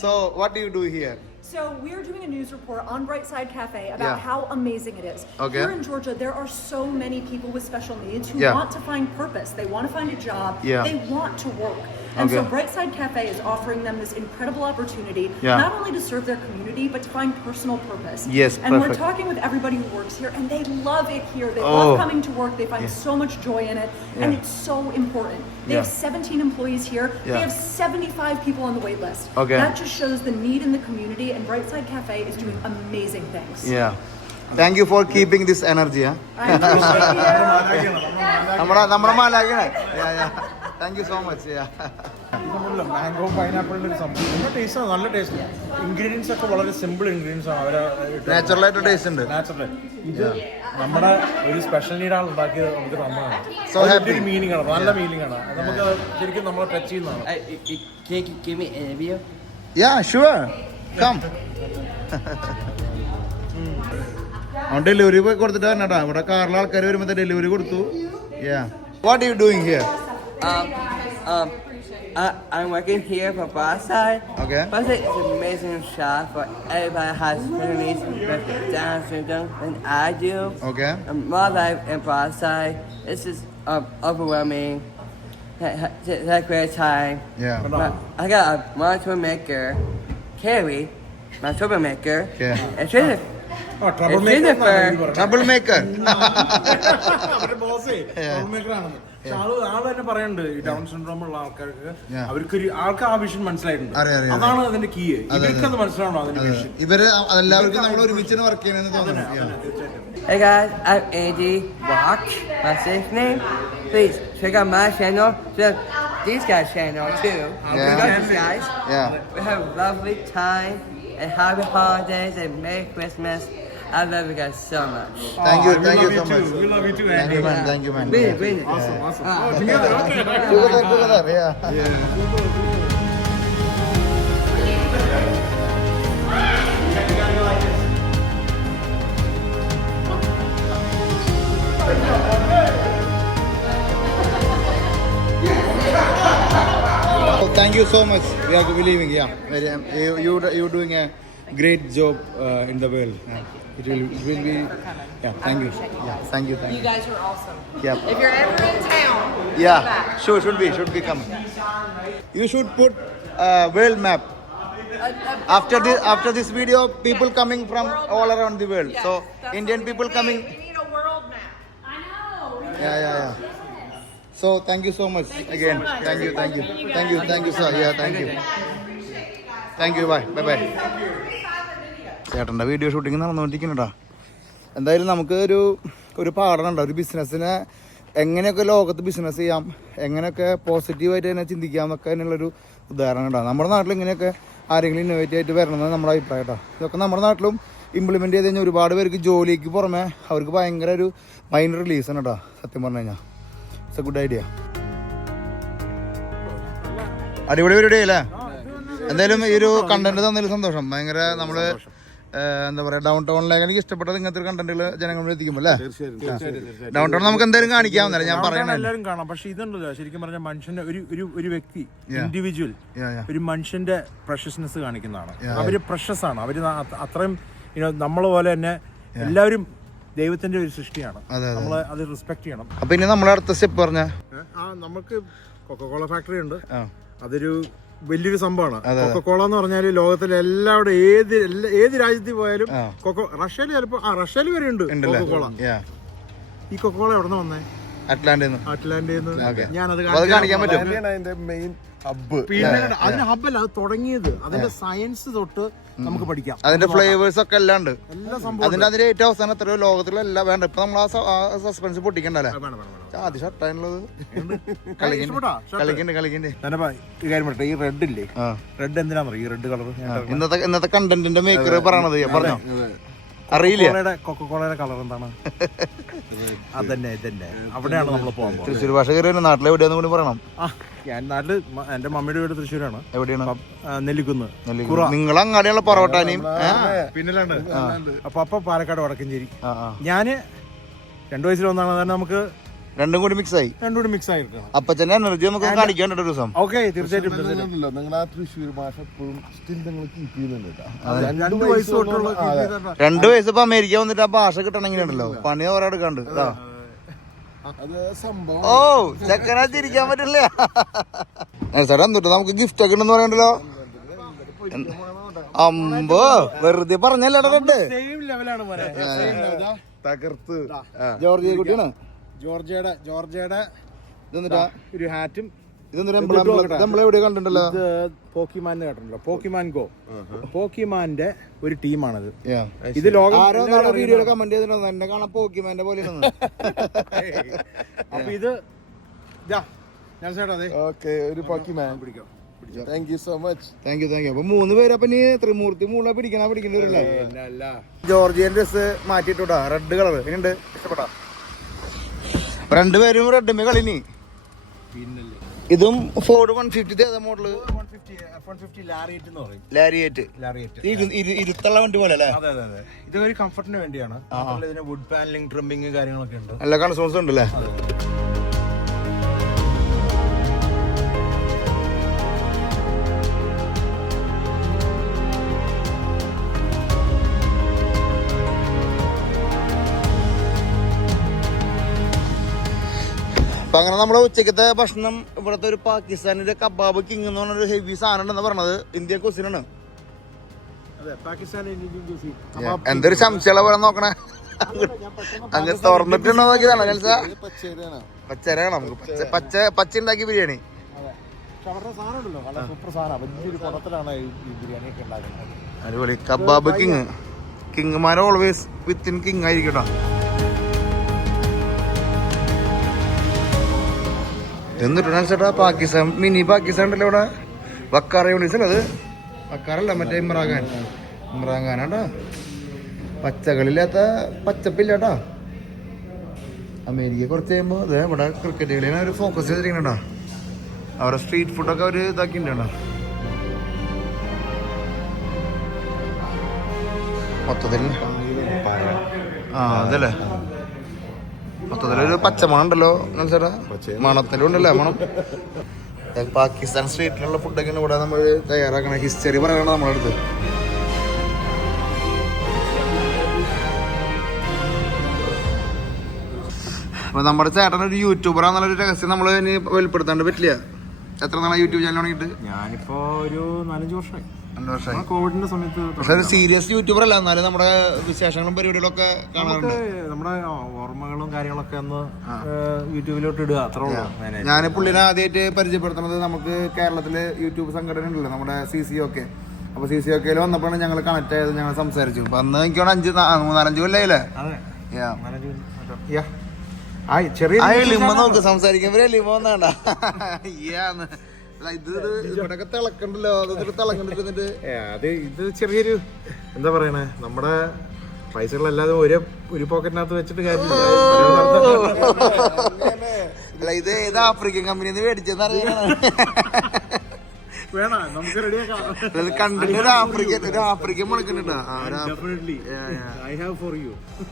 So what do you do here? So we're doing a news report on Brightside Cafe about how amazing it is. Okay. Here in Georgia, there are so many people with special needs who want to find purpose. They want to find a job. They want to work. And so Brightside Cafe is offering them this incredible opportunity, not only to serve their community, but to find personal purpose. Yes, and we're talking with everybody who works here, and they love it here. They love coming to work. They find so much joy in it, and it's so important. They have 17 employees here. They have 75 people on the wait list. That just shows the need in the community, and Brightside Cafe is doing amazing things. Thank you for keeping this energy. I appreciate you. നമ്മുടെ മാലാഖയാണ്. Thank you so much. Mango പൈനാപ്പിളിന്റെ ഒരു സംഭവം നല്ല taste ആണ്. നല്ല taste. Ingredients ഒക്കെ വളരെ സിമ്പിൾ ഇൻഗ്രീഡിയൻസ് ആണ്. അവര് നാച്ചുറൽ ആയിട്ട് ടേസ്റ്റ് ഉണ്ട്. ഇത് നമ്മുടെ ഒരു സ്പെഷ്യൽ നീഡാണ് ഉണ്ടാക്കിയത്. നമുക്ക് തന്നതാണ്. മീനിങ് ആണ്. നല്ല മീനിങ് ആണ്. നമുക്ക് ശരിക്കും നമ്മളെ ടച്ച് ചെയ്യുന്നതാണ്. Can you give me an interview? Yeah, sure. Come. Delivery പോയി കൊടുത്തിട്ട് വരണട്ടാ. ഇവിടെ കാറിലെ ആൾക്കാർ വരുമ്പോൾ ഡെലിവറി കൊടുത്തു. What are you doing here? I'm working here for Brightside. Okay. Brightside is an amazing shop for everybody has special needs with Down syndrome, and I do. Okay. My life in Brightside, it's just overwhelming. It's a great time. I got a monitor maker, Carrie, my troublemaker, and Jennifer. Trouble maker. ആള് തന്നെ പറയുന്നുണ്ട് ഈ down syndrome ഉള്ള ആൾക്കാർക്ക് അവർക്ക് ആ vision മനസ്സിലായിട്ടുണ്ട്. അതാണ് അതിന്റെ കീ. ഇവർക്ക് അത് മനസ്സിലാവണം അതിന്റെ വിഷൻ. ഇവര് എല്ലാവർക്കും നമ്മൾ ഒരുമിച്ച് വർക്ക് ചെയ്യണമെന്ന് തോന്നുന്നു. Hey guys, I'm Andy Rock, my safe name. Please check out my channel. Check these guys' channel too. We love you guys. We have a lovely time and happy holidays and Merry Christmas. I love you guys so much. Thank you so much. We love you too, Andy. Thank you, man. Bring it. Awesome. Together, Thank you so much. We are believing. You're doing a great job in the world. It will be. Thank you. Thank you. You guys are awesome. Yeah. If you're ever in town, Sure. Should be coming. You should put world map. After this video, people coming from all around the world. So Indian people coming. we need a world map. I know. Yeah. So thank you so much again. Thank you, sir. Thank you. Bye. ചേട്ടൻ്റെ video shooting നടന്നുകൊണ്ടിരിക്കുന്നുണ്ടാ. എന്തായാലും നമുക്ക് ഒരു പാഠമുണ്ട്. ഒരു ബിസിനസ്സിനെ എങ്ങനെയൊക്കെ ലോകത്ത് business ചെയ്യാം, എങ്ങനെയൊക്കെ പോസിറ്റീവായിട്ട് തന്നെ ചിന്തിക്കാം എന്നൊക്കെ അതിനുള്ളൊരു ഉദാഹരണം ഉണ്ടാകും. നമ്മുടെ നാട്ടിൽ ഇങ്ങനെയൊക്കെ ആരെങ്കിലും ഇന്നോവേറ്റീവ് ആയിട്ട് വരണമെന്ന് നമ്മുടെ അഭിപ്രായം കേട്ടോ. ഇതൊക്കെ നമ്മുടെ നാട്ടിലും ഇംപ്ലിമെൻറ്റ് ചെയ്ത് കഴിഞ്ഞാൽ ഒരുപാട് പേർക്ക് ജോലിക്ക് പുറമെ അവർക്ക് ഭയങ്കര ഒരു മൈൻഡ് റിലീസാണ് കേട്ടോ. സത്യം പറഞ്ഞു കഴിഞ്ഞാൽ ഇറ്റ്സ് എ ഗുഡ് ഐഡിയ. അടിപൊളി പരിപാടി അല്ലേ? എന്തായാലും ഈ ഒരു കണ്ടന്റ് തന്നതിൽ സന്തോഷം. ഭയങ്കര നമ്മള് എന്താ പറയാ, ഡൗൺ ടൗണിലേക്ക് എനിക്ക് ഇഷ്ടപ്പെട്ടത് ഇങ്ങനത്തെ ഒരു കണ്ടന്റുകൾ ജനങ്ങളിൽ എത്തിക്കുമ്പോൾ അല്ലേ? ഡൗൺ ടൗൺ നമുക്ക് എന്തായാലും കാണിക്കാവുന്നല്ലേ, ഞാൻ പറയണ എല്ലാവരും കാണാം. പക്ഷെ ഇതുണ്ടല്ലോ, ശരിക്കും പറഞ്ഞാൽ മനുഷ്യന്റെ ഒരു വ്യക്തി, ഇൻഡിവിജ്വൽ, ഒരു മനുഷ്യന്റെ പ്രഷ്യസ്നെസ് കാണിക്കുന്നതാണ്. അവര് പ്രഷ്യസ് ആണ്. അവര് അത്രയും നമ്മളെ പോലെ തന്നെ എല്ലാവരും ദൈവത്തിന്റെ ഒരു സൃഷ്ടിയാണ്. നമ്മൾ അത് റെസ്പെക്ട് ചെയ്യണം. അപ്പൊ ഇനി നമ്മുടെ അടുത്ത സ്റ്റെപ്പ് പറഞ്ഞ നമുക്ക് കൊക്കോകോള ഫാക്ടറി ഉണ്ട്. അതൊരു വലിയൊരു സംഭവമാണ്. കൊക്കോകോള എന്ന് പറഞ്ഞാൽ ലോകത്തിലെ എല്ലാവിടെ ഏത് രാജ്യത്തിൽ പോയാലും റഷ്യയിൽ ചിലപ്പോൾ റഷ്യയിൽ വരെ ഉണ്ട് കൊക്കോകോള. ഈ കൊക്കോകോള എവിടെ നിന്ന് വന്നേ? അറ്റ്ലാന്റയിൽ. ഞാനത് കാണിക്കാൻ പറ്റും. അതിന്റെ മെയിൻ ഹബ്ബ്. പിന്നെ അതിന് ഹബ്ബല്ല, അത് തുടങ്ങിയത് അതിന്റെ സയൻസ് തൊട്ട് നമുക്ക് പഠിക്കാം. അതിന്റെ ഫ്ലേവേഴ്സ് ഒക്കെ എല്ലാം ഉണ്ട്. എല്ലാ സംഭവം അതിന്റെ ഏറ്റവും അവസാനം എത്രയോ ലോകത്തിലുള്ള എല്ലാം വേണ്ട. ഇപ്പൊ നമ്മൾ ആ സസ്പെൻസ് പൊട്ടിക്കണ്ടല്ലേ? ആദ്യ ഷർട്ടാണുള്ളത്. കളിക്കണ്ടേ ഈ റെഡ് ഇല്ലേ, റെഡ് എന്തിനാന്ന് അറിയോ? ഈ റെഡ് കളർ ഇന്നത്തെ കണ്ടന്റിന്റെ മേക്കർ പറയണത് പറഞ്ഞോ? അറിയില്ല. കൊക്കോകോളയുടെ കളർ എന്താണ്? അതന്നെ ഇതന്നെ. അവിടെയാണ് നമ്മൾ പോകാൻ പോകുന്നത്. തൃശ്ശൂർ ഭാഷ കയറി നാട്ടിലെവിടെയാന്ന് കൂടി പറയണം. ഞാൻ നാട്ടില് എന്റെ മമ്മിയുടെ വീട് തൃശ്ശൂരാണ്. എവിടെയാണ്? നെല്ലിക്കുന്ന്. നിങ്ങൾ അങ്ങാടിയുള്ള പൊറോട്ടാനെയും പിന്നിലാണ്. അപ്പൊ പാലക്കാട് വടക്കഞ്ചേരി. ഞാന് 2 വയസ്സിൽ വന്നാണ്. തന്നെ നമുക്ക് രണ്ടും കൂടി മിക്സ് ആയിരിക്കണം. അപ്പച്ചന്റെ എനർജി നമുക്ക് കാണിക്കാൻ ഒരു ദിവസം. ഓക്കെ, തീർച്ചയായിട്ടും. നിങ്ങൾ ആ തൃശ്ശൂർ ഭാഷ എപ്പോഴും സ്റ്റിൽ നിങ്ങൾ കീപ്പ് ചെയ്യുന്നുണ്ട്. 2 വയസ്സ് തൊട്ടുള്ള 2 വയസ്സ് ഇപ്പൊ അമേരിക്ക വന്നിട്ട് ആ ഭാഷ കിട്ടണമെങ്കിലുണ്ടല്ലോ പണി ഓരോ എടുക്കാണ്ട്. ഓ ചെക്കനാ ചിരിക്കാൻ പറ്റില്ല. ചേട്ടാ എന്നിട്ട് നമുക്ക് ഗിഫ്റ്റ് ഒക്കെ ഉണ്ടെന്ന് പറയണ്ടല്ലോ. അമ്പോ വെറുതെ പറഞ്ഞല്ലേടാ. സെയിം ലെവലാണ് തകർത്ത്. ജോർജിയ കുട്ടിയാണ്. ജോർജിയയുടെ ഇതെന്നിട്ടാ ഒരു ഹാറ്റും. നമ്മളെവിടെ കണ്ടിട്ടുണ്ടല്ലോ. പോക്കിമാൻ കേട്ടിട്ടുണ്ടല്ലോ? Pokemon go. പോക്കിമാന്റെ ഒരു ടീമാണത്. ഇത് ലോകം വീഡിയോ കമന്റ് ചെയ്തിട്ടുണ്ടോ? എന്നെ കാണാൻ പോക്കിമാന്റെ പോലെ. അപ്പൊ ഇത് ഞാൻ ചേട്ടാ ഓക്കെ, ഒരു പോക്കിമാൻ പിടിക്കാം. Thank you so much. Thank you. അപ്പൊ 3 പേര്. അപ്പൊ നീ ത്രിമൂർത്തി പിടിക്കണ്ടവരല്ലേ? ജോർജിയൻ ഡ്രസ് മാറ്റിയിട്ടോട്ടാ, റെഡ് കളർ. എങ്ങനെയുണ്ട്? ഇഷ്ടപ്പെട്ടാ? 2 പേരും റെഡ്മേ കളിനി. ഇതും ഫോർഡ് 150 ഏതാ മോഡല്? ലാരിയേറ്റ്. ഇരുത്തുള്ള വണ്ടി പോലെ അല്ലേ? അതെ. ഇത് ഒരു കംഫർട്ടിന് വേണ്ടിയാണ്. ഇതിന് വുഡ് പാനലിംഗ്, ട്രിമ്മിങ് കാര്യങ്ങളൊക്കെ ഉണ്ട്. നല്ല കൺസോൾസ് ഉണ്ടല്ലേ? അപ്പൊ അങ്ങനെ നമ്മുടെ ഉച്ചക്കത്തെ ഭക്ഷണം ഇവിടുത്തെ ഒരു പാകിസ്ഥാനിന്റെ കബാബ് കിങ് എന്ന് പറഞ്ഞൊരു ഹെവി സാധനം ഉണ്ടെന്ന് പറഞ്ഞത് ഇന്ത്യൻ കുസിനാണ്. എന്തൊരു സംശയമുള്ള പോലെ നോക്കണേ. അങ്ങ് തുറന്നിട്ടുണ്ടോ നോക്കിയതാണോ ജൽസ? പച്ചരിയാണ് നമുക്ക് പച്ച ഉണ്ടാക്കിയ ബിരിയാണി. അടിപൊളി kebab king. King man always within king ആയിരിക്കട്ടോ. എന്നിട്ട് ചേട്ടാ പാകിസ്ഥാൻ മിനി പാകിസ്ഥാൻ ഉണ്ടല്ലോ ഇവിടെ. വക്കാറ യൂണിവേഴ്സിറ്റി. അത് വക്കാറല്ല, മറ്റേ ഇമ്രാൻഖാനാട്ടോ. പച്ചകളില്ലാത്ത പച്ചപ്പില്ലാട്ടോ. അമേരിക്ക കുറച്ച് കഴിയുമ്പോൾ അതെ ഇവിടെ ക്രിക്കറ്റ് കളിയാണ് അവർ ഫോക്കസ് ചെയ്തിരിക്കണോ. അവരുടെ സ്ട്രീറ്റ് ഫുഡൊക്കെ അവർ ഇതാക്കിയിട്ടുണ്ടോ. മൊത്തത്തിൽ അതല്ലേ, മൊത്തത്തിലൊരു പച്ചമണം ഉണ്ടല്ലോ ചേട്ടാ. മണത്തിലും ഉണ്ടല്ലേ മണം. പാകിസ്ഥാൻ സ്ട്രീറ്റിലുള്ള ഫുഡൊക്കെയാണ് ഇവിടെ നമ്മൾ തയ്യാറാക്കണ. ഹിസ്റ്ററി പറയണം നമ്മുടെ അടുത്ത്. അപ്പൊ നമ്മുടെ ചേട്ടൻ ഒരു യൂട്യൂബറാന്നുള്ളൊരു രഹസ്യം നമ്മൾ ഇനി വെളിപ്പെടുത്താണ്ട് പറ്റില്ല. എത്ര നാളെ യൂട്യൂബ് ചാനൽ തുടങ്ങിയിട്ട്? ഞാനിപ്പോ ഒരു 4-5 വർഷമായി. കോവിഡിന്റെ സമയത്ത്. പക്ഷെ സീരിയസ് യൂട്യൂബർ അല്ല, എന്നാലും നമ്മുടെ വിശേഷങ്ങളും പരിപാടികളൊക്കെ കാണാറുണ്ട്. നമ്മുടെ ഓർമ്മകളും കാര്യങ്ങളൊക്കെ ഒന്ന് യൂട്യൂബിലോട്ട് ഇടുക, അത്രേ ഉള്ളൂ. ഞാൻ പുള്ളിനെ ആദ്യമായിട്ട് പരിചയപ്പെടുത്തുന്നത് നമുക്ക് കേരളത്തില് യൂട്യൂബ് സംഘടന ഉണ്ടല്ലോ, നമ്മുടെ CCOK. അപ്പൊ CCOKയിൽ വന്നപ്പോഴാണ് ഞങ്ങൾ കണക്ട് ആയത്, ഞങ്ങൾ സംസാരിച്ചു. അപ്പൊ അന്ന് എനിക്ക് 3-4-5 കൊല്ലായില്ലേ? ചെറിയ ലിമോ നോക്ക് സംസാരിക്കുമ്പോഴേ ലിമോ എന്നാണ്ട ഇത് ഇവിടൊക്കെ തിളക്കണ്ടല്ലോ അതൊക്കെ തിളക്കണ്ടിട്ട് അത് ഇത് ചെറിയൊരു എന്താ പറയണേ, നമ്മുടെ പൈസകളല്ലാതെ ഒരു പോക്കറ്റിനകത്ത് വെച്ചിട്ട് കാര്യമില്ല. ഇത് ഏത് ആഫ്രിക്കൻ കമ്പനിന്ന് മേടിച്ചെന്ന് അറിയാം. വേണം നമുക്ക് റെഡിയാക്കാം. കണ്ടിട്ട് ഒരു ആഫ്രിക്കൻ മുടക്കുന്നുണ്ട്.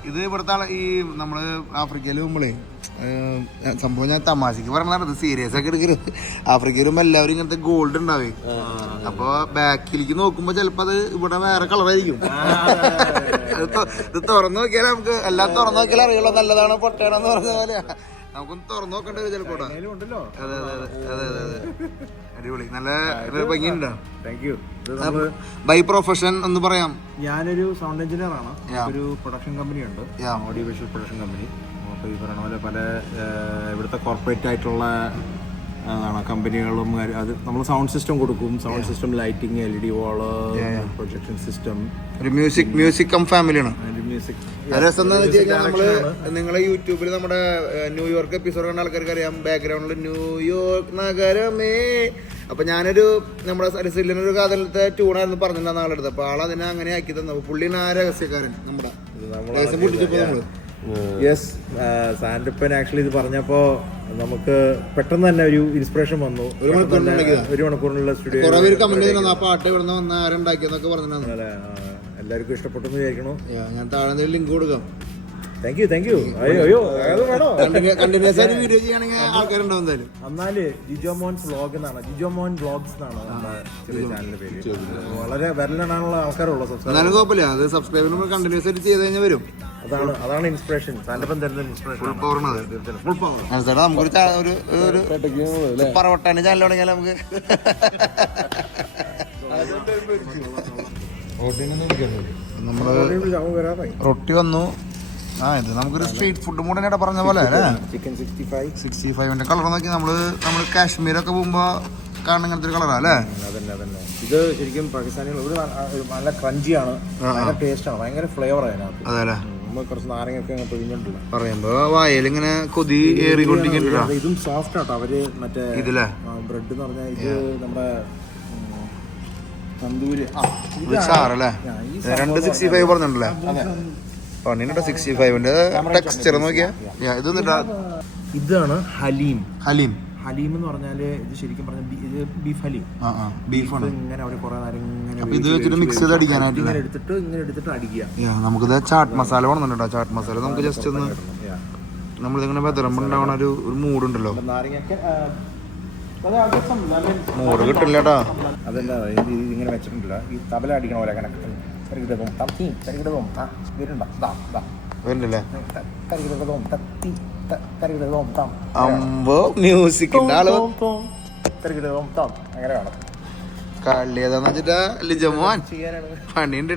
ഇത് ഇവിടുത്തെ ഈ നമ്മള് ആഫ്രിക്കയിൽ പോകുമ്പോളേ സംഭവം ഞാൻ തമാശക്ക് പറഞ്ഞത് സീരിയസ് ഒക്കെ എടുക്കരുത്. ആഫ്രിക്കയിൽ വരുമ്പോ എല്ലാവരും ഇങ്ങനത്തെ ഗോൾഡ് ഉണ്ടാവേ. അപ്പൊ ബാക്കിലേക്ക് നോക്കുമ്പോ ചിലപ്പോ അത് ഇവിടെ വേറെ കളറായിരിക്കും. ഇത് തുറന്നു നോക്കിയാലേ നമുക്ക് എല്ലാം തുറന്നു നോക്കിയാലേ അറിയുള്ളൂ നല്ലതാണോ പൊട്ടയാണോന്ന് പറഞ്ഞ പോലെ. നമുക്കൊന്ന് തുറന്നു നോക്കേണ്ടി വരും ചിലപ്പോ. അതെ അതെ അതെ അതെ അതെ അടിപൊളി, നല്ല ഭംഗിയുണ്ടോ? Thank you. ബൈ പ്രൊഫഷൻ ഒന്ന് പറയാം. ഞാനൊരു സൗണ്ട് എഞ്ചിനീയർ ആണ്. ഒരു പ്രൊഡക്ഷൻ കമ്പനി ഉണ്ട്, ഓഡിയോ വിഷ്വൽ പ്രൊഡക്ഷൻ കമ്പനി. അപ്പോൾ ഈ പറയുന്ന പോലെ പല ഇവിടുത്തെ കോർപ്പറേറ്റ് ആയിട്ടുള്ള കമ്പനികളും അത് നമ്മൾ സൗണ്ട് സിസ്റ്റം കൊടുക്കും. സൗണ്ട് സിസ്റ്റം, ലൈറ്റിംഗ്, LED വാള്, പ്രൊജക്ഷൻ സിസ്റ്റം. ഒരു മ്യൂസിക് കം ഫാമിലിയാണ്. മ്യൂസിക് രസം എന്താണെന്ന് വെച്ച് കഴിഞ്ഞാൽ നമ്മള് നിങ്ങളെ യൂട്യൂബിൽ നമ്മുടെ ന്യൂയോർക്ക് എപ്പിസോഡ് കണ്ട ആൾക്കാർക്ക് അറിയാം, ബാക്ക്ഗ്രൗണ്ടിൽ ന്യൂയോർക്ക് നഗരമേ. അപ്പൊ ഞാനൊരു നമ്മുടെ സരിസില്ലൊരു കാതലത്തെ ട്യൂണായിരുന്നു പറഞ്ഞിട്ടുണ്ടാകുന്ന ആളെടുത്ത്. അപ്പൊ ആളതിനെ അങ്ങനെ ആക്കി തന്നു. പുള്ളിയാണ് ആ രഹസ്യക്കാരൻ. നമ്മുടെ നമ്മള് യെസ്, സാൻഡപ്പൻ ആക്ച്വലി ഇത് പറഞ്ഞപ്പോൾ നമുക്ക് പെട്ടെന്ന് തന്നെ ഒരു ഇൻസ്പിറേഷൻ വന്നു. ഒരു മണിക്കൂറിനുള്ള സ്റ്റുഡിയോ പാട്ട് ഇവിടെ വന്ന ആരുണ്ടാക്കിയെന്നൊക്കെ പറഞ്ഞിട്ടുണ്ടായിരുന്നു. എല്ലാവർക്കും ഇഷ്ടപ്പെട്ടെന്ന് വിചാരിക്കണു. ഞാൻ താഴെ ലിങ്ക് കൊടുക്കാം. Thank you. അയ്യോ അത് വേണോ? കണ്ടിന്യൂസ് ആയിട്ട് വീഡിയോ ചെയ്യണമെങ്കിൽ ആൾക്കാരുണ്ടാവും എന്തായാലും. എന്നാല് ജിജോ മോൻസ് വ്ളോഗ് എന്നാണ്, ജിജോ മോൻ വ്ളോഗ്സ് എന്നാണ് നമ്മുടെ ചെറിയ ചാനലിന്റെ പേര്. വളരെ വിരലിടാനുള്ള ആൾക്കാരുള്ള എന്നാലും കുഴപ്പമില്ല, അത് സബ്സ്ക്രൈബ് കണ്ടിന്യൂസ് ആയിട്ട് ചെയ്ത് കഴിഞ്ഞാൽ വരും. അതാണ് ഇൻസ്പിറേഷൻ. സാൻഡപ്പൻ തരുന്ന ഇൻസ്പിറേഷൻ. നമുക്കൊരു പറവട്ടാന്റെ ചാനൽ തുടങ്ങിയാൽ നമുക്ക് നമ്മള് റൊട്ടി വന്നു. ഇത് നമുക്കൊരു സ്ട്രീറ്റ് ഫുഡ് മൂഡ് തന്നെ പറഞ്ഞ പോലെ ചിക്കൻ 65 കളർ നോക്കി നമ്മള് കാശ്മീരൊക്കെ പോകുമ്പോ കാണുന്ന ഇങ്ങനത്തെ ഒരു കളറാ അല്ലേ? അതന്നെ. ഇത് ശരിക്കും പാകിസ്ഥാനികൾ നല്ല ക്രഞ്ചിയാണ്, ഭയങ്കര ടേസ്റ്റ് ആണ്, ഭയങ്കര ഫ്ലേവർ അതിനകത്ത്. അതെ, നമ്മൾ കുറച്ച് നാരങ്ങയൊക്കെ പിഴിഞ്ഞിട്ടുള്ള പറയുമ്പോ വായലിങ്ങനെ കൊതി ഏറിക്കൊണ്ടിരിക്കുന്നുണ്ടോ. ഇതും സോഫ്റ്റ് ആട്ടോ. അവര് മറ്റേ ഇതില്ലേ ബ്രെഡ് എന്ന് പറഞ്ഞാൽ ഇത് നമ്മുടെ തന്തൂര് ചാറല്ലേ. 265 പറഞ്ഞിട്ടുണ്ടല്ലേ? പണിയുടെ 65ന്റെ ടെക്സ്ചർ നോക്കിയാ. ഇതാണ് ഹലീം. ഹലീം എന്ന് പറഞ്ഞാല് ഇത് ശരിക്കും പറഞ്ഞ ഇത് ബീഫ് ഹലീം. ബീഫാണ്. ഇങ്ങനെ അവര് കുറെ നേരം ഇത് വെച്ചിട്ട് മിക്സ് ചെയ്ത് അടിക്കാനായിട്ട് ഇങ്ങനെ എടുത്തിട്ട് അടിക്കുക. നമുക്കിത് ചാട്ട് മസാല വേണമെന്നുണ്ടോ? ചാട്ട് മസാല നമുക്ക് ജസ്റ്റ് ഒന്ന് നമ്മളിതിങ്ങനെ ബദറമ്പുണ്ടാവണ ഒരു മൂടുണ്ടല്ലോ. മൂട് കിട്ടില്ല കേട്ടോ. അതല്ല, ഇങ്ങനെ വെച്ചിട്ടുണ്ടല്ല, ഈ തബല അടിക്കണ പോലെ അങ്ങനെ മ്യൂസിക്കിന്റെ ആള് അങ്ങനെ വേണം. കളിയതാന്ന് വെച്ചിട്ടാ ലിജമോൻ പണിയുണ്ട്.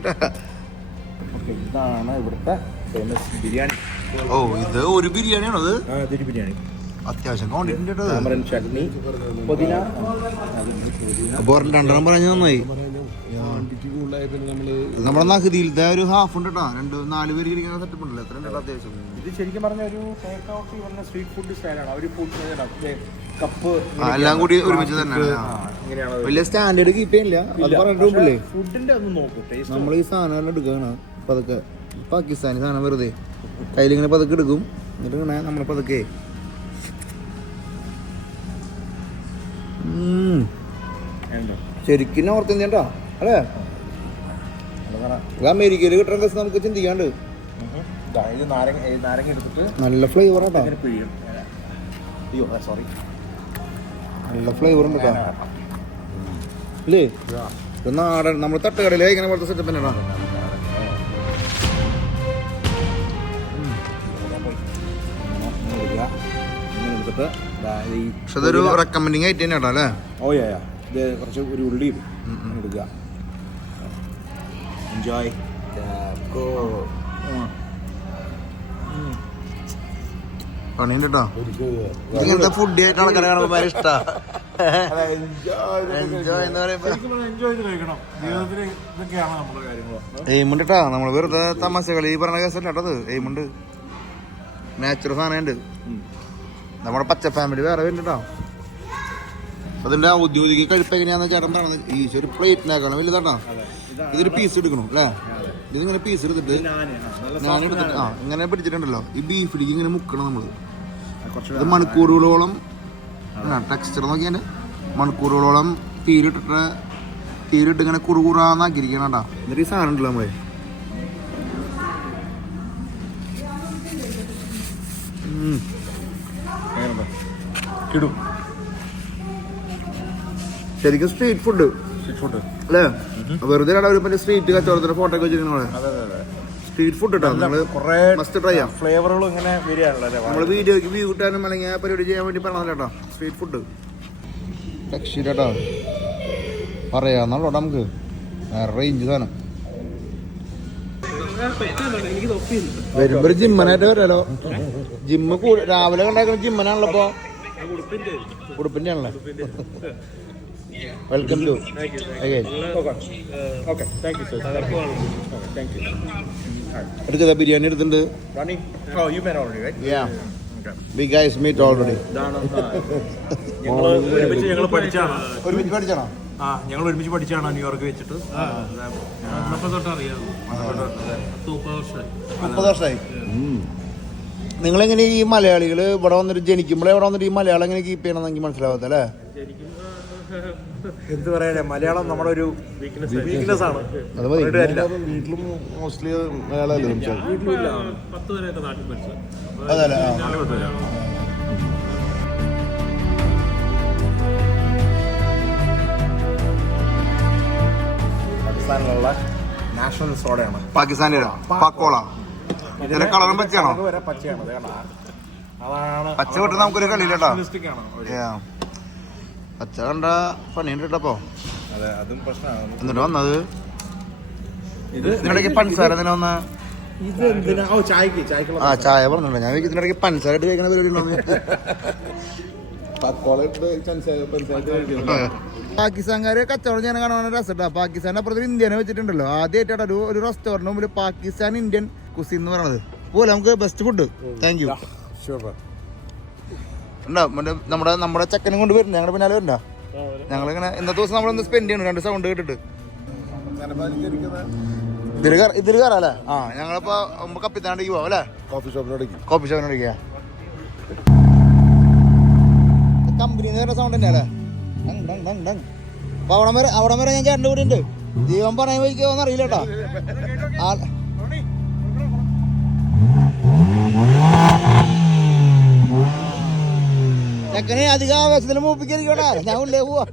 ഇതാണ് ഇവിടുത്തെ ഫേമസ് ബിരിയാണി. ഇത് ഒരു ബിരിയാണിയാണോ? അത് ഇതൊരു ബിരിയാണി അത്യാവശ്യം ക്വാണ്ടിറ്റി. ചട്നി, പുതിന. അപ്പൊ രണ്ടെണ്ണം പറഞ്ഞ നന്നായി. നമ്മുടെ നഹദിയിലത്തെ ഒരു ഹാഫ് ഉണ്ട് കേട്ടോ. 4 പേര് ഇരിക്കുന്ന സെറ്റപ്പ് ഉണ്ടല്ലോ. എത്ര ഉണ്ട് അത്യാവശ്യം? ഇത് ശരിക്കും പറഞ്ഞ ഒരു ടേക്ക് ഔട്ട് പറഞ്ഞ സ്ട്രീറ്റ് ഫുഡ് സ്റ്റൈലാണ്. അവര് കപ്പ് എല്ലാം കൂടി ഒരുമിച്ച് തന്നെ. വലിയ സ്റ്റാൻഡേർഡ് കീപ്പ് ചെയ്യില്ല. ഫുഡിന്റെ ഒന്ന് നോക്കൂ. നമ്മൾ ഈ സാധനം എടുക്കുകയാണ് പതുക്കെ. പാകിസ്ഥാനി സാധനം വെറുതെ കയ്യിലിങ്ങനെ പതുക്കെ എടുക്കും. എന്നിട്ട് ഇങ്ങനെ നമ്മളെ പതുക്കെ ശരിക്കും നോർത്ത് ഇന്ത്യൻ ട്ടോ അല്ലേ? അമേരിക്കയിൽ കിട്ടുന്ന രസം നമുക്ക് ചിന്തിക്കാണ്ട്. ഇത് നാരങ്ങ എടുത്തിട്ട് നല്ല ഫ്ലേവർ ആട്ടോ. സോറി, നല്ല ഫ്ലേവർ ഉണ്ട് കേട്ടോ അല്ലേ? നാടൻ നമ്മൾ തട്ടുകടയിലെ ഇങ്ങനെ പോലത്തെ സെറ്റപ്പ് തന്നെയാണോ? പക്ഷെ അതൊരു റെക്കമെൻഡിങ് ആയിട്ട് തന്നെ കേട്ടോ അല്ലേ? ഇത് കുറച്ച് ഒരു ഉള്ളിയും എടുക്കുക. എൻജോയ്. പണിയുണ്ട് കേട്ടോ. ഇങ്ങനത്തെ ഫുഡ് ആയിട്ട് ആൾക്കാരെ കാണുമ്പോൾ ഇഷ്ടാ. എൻജോയ് എന്ന് പറയുമ്പോ എയിമുണ്ട് കേട്ടോ. നമ്മള് വെറുതെ തമാശ കളി പറഞ്ഞ കേസല്ല കേട്ടോ. അത് എയിമുണ്ട്. നാച്ചുറൽ സാധനമുണ്ട്. നമ്മുടെ പച്ച ഫാമിലി വേറെ വരുന്നുണ്ടോ. അതിന്റെ ഔദ്യോഗിക കഴിപ്പ് എങ്ങനെയാന്ന് ചേട്ടൻ പറഞ്ഞത് ഈ ഒരു പ്ലേറ്റിനേക്കാണ് വലുതാട്ടോ. ഇതൊരു പീസ് എടുക്കണം അല്ലേ? ഇതിങ്ങനെ പീസ് എടുത്തിട്ട് ഞാൻ എടുത്തിട്ട് ഇങ്ങനെ പിടിച്ചിട്ടുണ്ടല്ലോ, ഈ ബീഫിലേക്ക് ഇങ്ങനെ മുക്കണം നമ്മള്. ഇത് മണിക്കൂറുകളോളം ടെക്സ്ചർ നോക്കിയാൽ മണിക്കൂറുകളോളം തീരിട്ട് ഇങ്ങനെ കുറുകുറാന്നാക്കിയിരിക്കണം കേട്ടോ. എന്നിട്ട് ഈ സാധനം ഉണ്ടല്ലോ നമ്മള് കിടും. ശരിക്കും സ്ട്രീറ്റ് ഫുഡ് അല്ലേ? വെറുതെ ഒരു സ്ട്രീറ്റ് കച്ചവടത്തിന്റെ ഫോട്ടോ ഒക്കെ വെച്ചിരിക്കണ സ്ട്രീറ്റ് ഫുഡ് ഇട്ടാ നമ്മള് മസ്റ്റ് ട്രൈ ചെയ്യാം. ഫ്ലേവറുകളും ഇങ്ങനെ വരികയാണല്ലോ. നമ്മള് വീഡിയോക്ക് വ്യൂ കിട്ടാനും അല്ലെങ്കിൽ പരിപാടി ചെയ്യാൻ വേണ്ടി പറഞ്ഞല്ലോ കേട്ടോ. സ്ട്രീറ്റ് ഫുഡ് രക്ഷയിട്ടോ പറയാന്നുള്ളൂ നമുക്ക് റേഞ്ച് സാധനം. വരുമ്പോ ഒരു ജിമ്മനായിട്ട് വരാലോ. ജിമ്മ് രാവിലെ കണ്ടാക്കുന്ന ജിമ്മനാണല്ലോ ഇപ്പൊ. ഉടുപ്പിന്റെ ആണല്ലോ. വെൽക്കം ടു എടുത്തതാ ബിരിയാണി എടുത്തിട്ടുണ്ട്. We guys meet already. ഞങ്ങൾ പഠിച്ചാണ്. ഒരുമിച്ച് പഠിച്ചാണോ? ഞങ്ങൾ ഒരുമിച്ച് പഠിച്ചാണ് ന്യൂയോർക്ക് വെച്ചിട്ട്. 30 വർഷമായി. നിങ്ങളെങ്ങനെ ഈ മലയാളികള് ഇവിടെ വന്നിട്ട് ജനിക്കുമ്പോഴേ ഇവിടെ വന്നിട്ട് ഈ മലയാളം എങ്ങനെ കീപ്പ് ചെയ്യണമെന്ന് എനിക്ക് മനസ്സിലാവത്തല്ലേ? എന്ത് പറയാ, മലയാളം നമ്മുടെ ഒരു വീക്ക്നെസ് ആണ്. അത് മതി. വീട്ടിലും മോസ്റ്റ്ലി മലയാളമല്ലേ സംസാരിക്കും. വീട്ടിലില്ല. 10 വരെയൊക്കെ നാട്ടിൽ പഠിച്ചത്. അതല്ലേ? പാകിസ്ഥാനിലുള്ള നാഷണൽ സോഡയാണ്. പാകിസ്ഥാനിലെ പക്കോള. ഇതിന്റെ കളറും പച്ചയാണോ? വരെ പച്ചയാണ്. അതാണ് പച്ച തൊട്ട് നമുക്കൊരു കളിയില്ലട്ടോ. ആണ്. പച്ച കണ്ട പണിയുണ്ട് കേട്ടപ്പോ. അതെ, അതും പ്രശ്നമാണ്. എന്നിട്ട് വന്നത് ഇതിനിടയ്ക്ക് പഞ്ചസാര എന്തിനാ വന്ന? ഇത് എന്തിനാ? ഓ, ചായക്കുള്ള. ചായ പറഞ്ഞിട്ടുണ്ടോ? ഞാൻ ഇതിനിടയ്ക്ക് പഞ്ചസാര ഇട്ട് കഴിക്കണ പരിപാടി ഉണ്ടോ? പാകിസ്ഥാൻകാര് കച്ചവടം ചെയ്യാൻ കാണാൻ രസട്ടാ. പാകിസ്ഥാന്റെ അപ്പുറത്ത് ഇന്ത്യനെ വെച്ചിട്ടുണ്ടല്ലോ. ആദ്യമായിട്ടാണ് ഒരു റെസ്റ്റോറന്റ് മുമ്പിൽ പാകിസ്ഥാൻ ഇന്ത്യൻ കുസിൻ എന്ന് പറയണത്. പോലെ നമുക്ക് ബെസ്റ്റ് ഫുഡ്. Thank you. ഉണ്ടോ നമ്മുടെ ചെക്കനും കൊണ്ട് വരുന്നുണ്ട്. ഞങ്ങളുടെ പിന്നാലെ വരണ്ട. ഞങ്ങളിങ്ങനെ ഇന്നത്തെ ദിവസം നമ്മളൊന്ന് സ്പെൻഡ് ചെയ്യണം. 2 സൗണ്ട് കേട്ടിട്ട് ഇതിൽ കയറാല്ലേ? ഞങ്ങളിപ്പോ കപ്പിത്താണ്ടേക്ക് പോവാം അല്ലേ? കോഫി ഷോപ്പിനടിക്കുക. കമ്പനിന്ന് വരുന്ന സൗണ്ട് തന്നെ അല്ലേ? അപ്പൊ അവിടെ വരെ ഞാൻ ചേട്ടൻ്റെ കൂടെ ഉണ്ട്. ജീവൻ പറയാൻ പോയിക്കോന്ന് അറിയില്ല കേട്ടോ. ചെക്കനെ അധികം ആവേശത്തിൽ മൂപ്പിക്കായിരിക്കോട്ടാ. ഞാൻ ഉള്ളേ പോവാ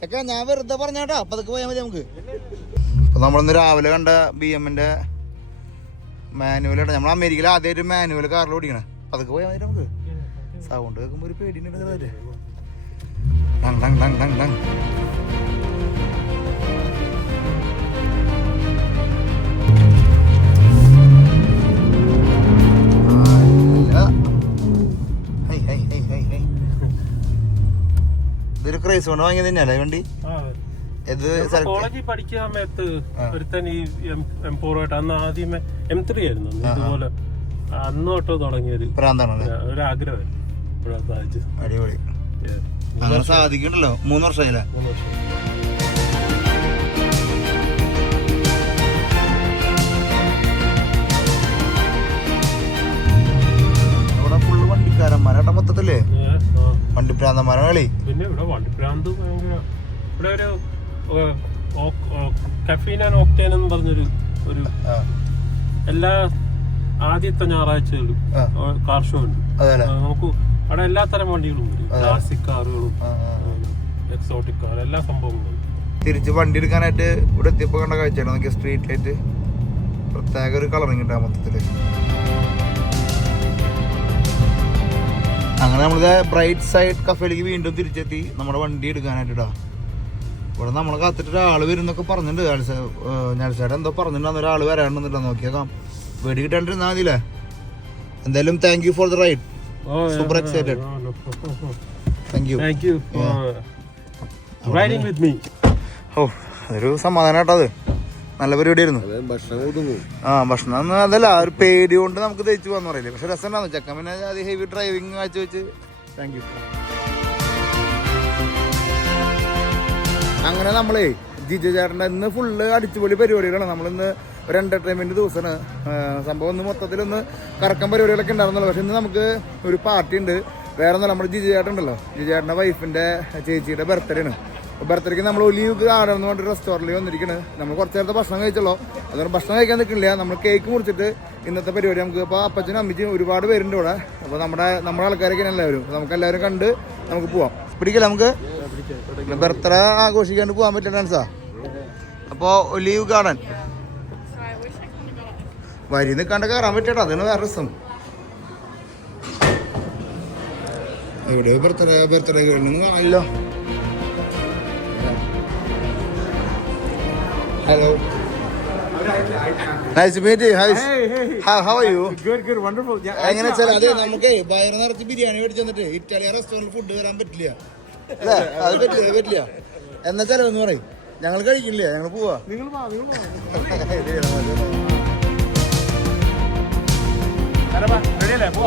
ചെക്കൻ. ഞാൻ വെറുതെ പറഞ്ഞാട്ടോ. അപ്പൊ അതൊക്കെ പോയാൽ മതി നമുക്ക്. അപ്പൊ നമ്മളിന്ന് രാവിലെ കണ്ട BMന്റെ മാനുവൽ കേട്ടോ. നമ്മൾ അമേരിക്കയിൽ ആദ്യമായിട്ട് മാനുവൽ കാറിൽ ഓടിക്കണേ. അതൊക്കെ പോയാൽ മതി നമുക്ക്. സൗണ്ട് കേൾക്കുമ്പോൾ ഒരു പേടിയുണ്ട്. ഇതൊരു ക്രൈസ് കൊണ്ട് വാങ്ങിയത് തന്നെയല്ലേ വണ്ടി? കോളേജിൽ പഠിക്കുന്ന സമയത്ത് ഒരുത്തൻ ഈ M4 അന്ന് ആദ്യമേ M3 ആയിരുന്നു ഇതുപോലെ. അന്ന് തൊട്ട് തുടങ്ങിയൊരു ആഗ്രഹമായിരുന്നു. അടിപൊളി. അങ്ങനെ സാധിക്കണ്ടല്ലോ. 3 വർഷമായില്ലേ? 3 വർഷം. ഇവിടെ ഫുള്ള് വണ്ടിക്കാരന്മാരാട്ട മൊത്തത്തില്ലേ? വണ്ടിപ്രാന്തന്മാരാ കളി. പിന്നെ ഇവിടെ വണ്ടിപ്രാന്ത് ഭയങ്കര. ഇവിടെ ഒരു കഫീൻ ആൻഡ് ഓക്ടേൻ എന്ന് പറഞ്ഞൊരു എല്ലാ ആദ്യത്തെ ഞായറാഴ്ചയിലും കാർ ഷോ ഉണ്ട്. നമുക്ക് അവിടെ എല്ലാ തരം വണ്ടികളും വരും. ക്ലാസിക് കാറുകളും എക്സോട്ടിക് കാർ എല്ലാ സംഭവങ്ങളും. തിരിച്ച് വണ്ടി എടുക്കാനായിട്ട് ഇവിടെ എത്തിയപ്പോ കണ്ട കാഴ്ചയാണ്. നോക്കിയ സ്ട്രീറ്റ് ലൈറ്റ് പ്രത്യേക ഒരു കളറിങ് ഉണ്ടാകും മൊത്തത്തില്. അങ്ങനെ നമ്മളിത് ബ്രൈറ്റ് സൈഡ് കഫേയിലേക്ക് വീണ്ടും തിരിച്ചെത്തി നമ്മുടെ വണ്ടി എടുക്കാനായിട്ടാ. ഇവിടെ നമ്മളെ കാത്തിട്ട് ഒരാൾ വരുന്നൊക്കെ പറഞ്ഞിട്ടുണ്ട്. ഞാൽസേട്ടൻ എന്തോ പറഞ്ഞിട്ടുണ്ടാകുന്ന ഒരാൾ വരാണ്ടെന്നില്ല. നോക്കിയേക്കാം. വെടി കിട്ടാണ്ടിരുന്നാ മതിയില്ലേ? എന്തായാലും thank you for the ride. Super excited. Thank you. riding with me. ഓ, അതൊരു സമാധാനം കേട്ടോ. അത് നല്ല പരിപാടിയായിരുന്നു. ഭക്ഷണം ഒതുങ്ങും. ഭക്ഷണം അതല്ല, ഒരു പേടി കൊണ്ട് നമുക്ക് തയ്ച്ചു പോകാന്ന് പറയില്ലേ. പക്ഷെ രസം ഉണ്ടായിരുന്നു. ചെക്കൻ പിന്നെ അത് ഹെവി ഡ്രൈവിംഗ് കാഴ്ച വെച്ച്. Thank you. അങ്ങനെ നമ്മളേ ജിജു ചേട്ടൻ്റെ ഇന്ന് ഫുള്ള് അടിച്ചുപൊളി പരിപാടികളാണ്. നമ്മളിന്ന് ഒരു എൻ്റർടൈൻമെൻറ്റ് ദിവസമാണ്. സംഭവം ഒന്ന് മൊത്തത്തിലൊന്ന് കറക്കം പരിപാടികളൊക്കെ ഉണ്ടായിരുന്നല്ലോ. പക്ഷെ ഇന്ന് നമുക്ക് ഒരു പാർട്ടി ഉണ്ട്. വേറെ ഒന്നും നമ്മുടെ ജിജു ചേട്ടൻ ഉണ്ടല്ലോ, ജിജു ചേട്ടൻ്റെ വൈഫിൻ്റെ ചേച്ചിയുടെ ബർത്ത്ഡേ ആണ്. അപ്പോൾ ബർത്ത്ഡേക്ക് നമ്മൾ ഒലീവ് ഗാർഡൻ എന്ന് പറഞ്ഞിട്ട് റെസ്റ്റോറൻറ്റിൽ വന്നിരിക്കുന്നത്. നമ്മൾ കുറച്ച് നേരത്തെ ഭക്ഷണം കഴിച്ചല്ലോ, അതുകൊണ്ട് ഭക്ഷണം കഴിക്കാൻ നിൽക്കില്ല. നമ്മൾ കേക്ക് മുറിച്ചിട്ട് ഇന്നത്തെ പരിപാടി നമുക്ക് ഇപ്പോൾ അപ്പച്ചനും അമ്മച്ചും ഒരുപാട് പേരുണ്ട് ഇവിടെ. അപ്പോൾ നമ്മുടെ ആൾക്കാരൊക്കെയാണ് എല്ലാവരും. നമുക്ക് എല്ലാവരും കണ്ട് നമുക്ക് പോവാം. പിടിക്കില്ല നമുക്ക് ബർത്ത്ഡേ ആഘോഷിക്കാണ്ട് പോകാൻ പറ്റില്ല ഡാൻസാ. അപ്പോൾ ഒലീവ് ഗാർഡൻ വരി നിൽക്കാണ്ട് കയറാൻ പറ്റട്ടോ, അതാണ് വേറെ രസം. എവിടെയോ ബർത്ത്ഡേ ഗേളിനൊന്നും കാണില്ലോ. Hello, nice to meet you. How are you? Good, wonderful. എങ്ങനെ വെച്ചാൽ അത് നമുക്ക് വയറ് നിറച്ച് ബിരിയാണി മേടിച്ചു തന്നിട്ട് ഇറ്റാലിയൻ റെസ്റ്റോറൻറ്റ് ഫുഡ് വരാൻ പറ്റില്ല അല്ലേ? അത് പറ്റില്ല. എന്നാ ചെലവെന്ന് പറയും. ഞങ്ങൾ കഴിക്കില്ലേ, ഞങ്ങൾ പോവാ.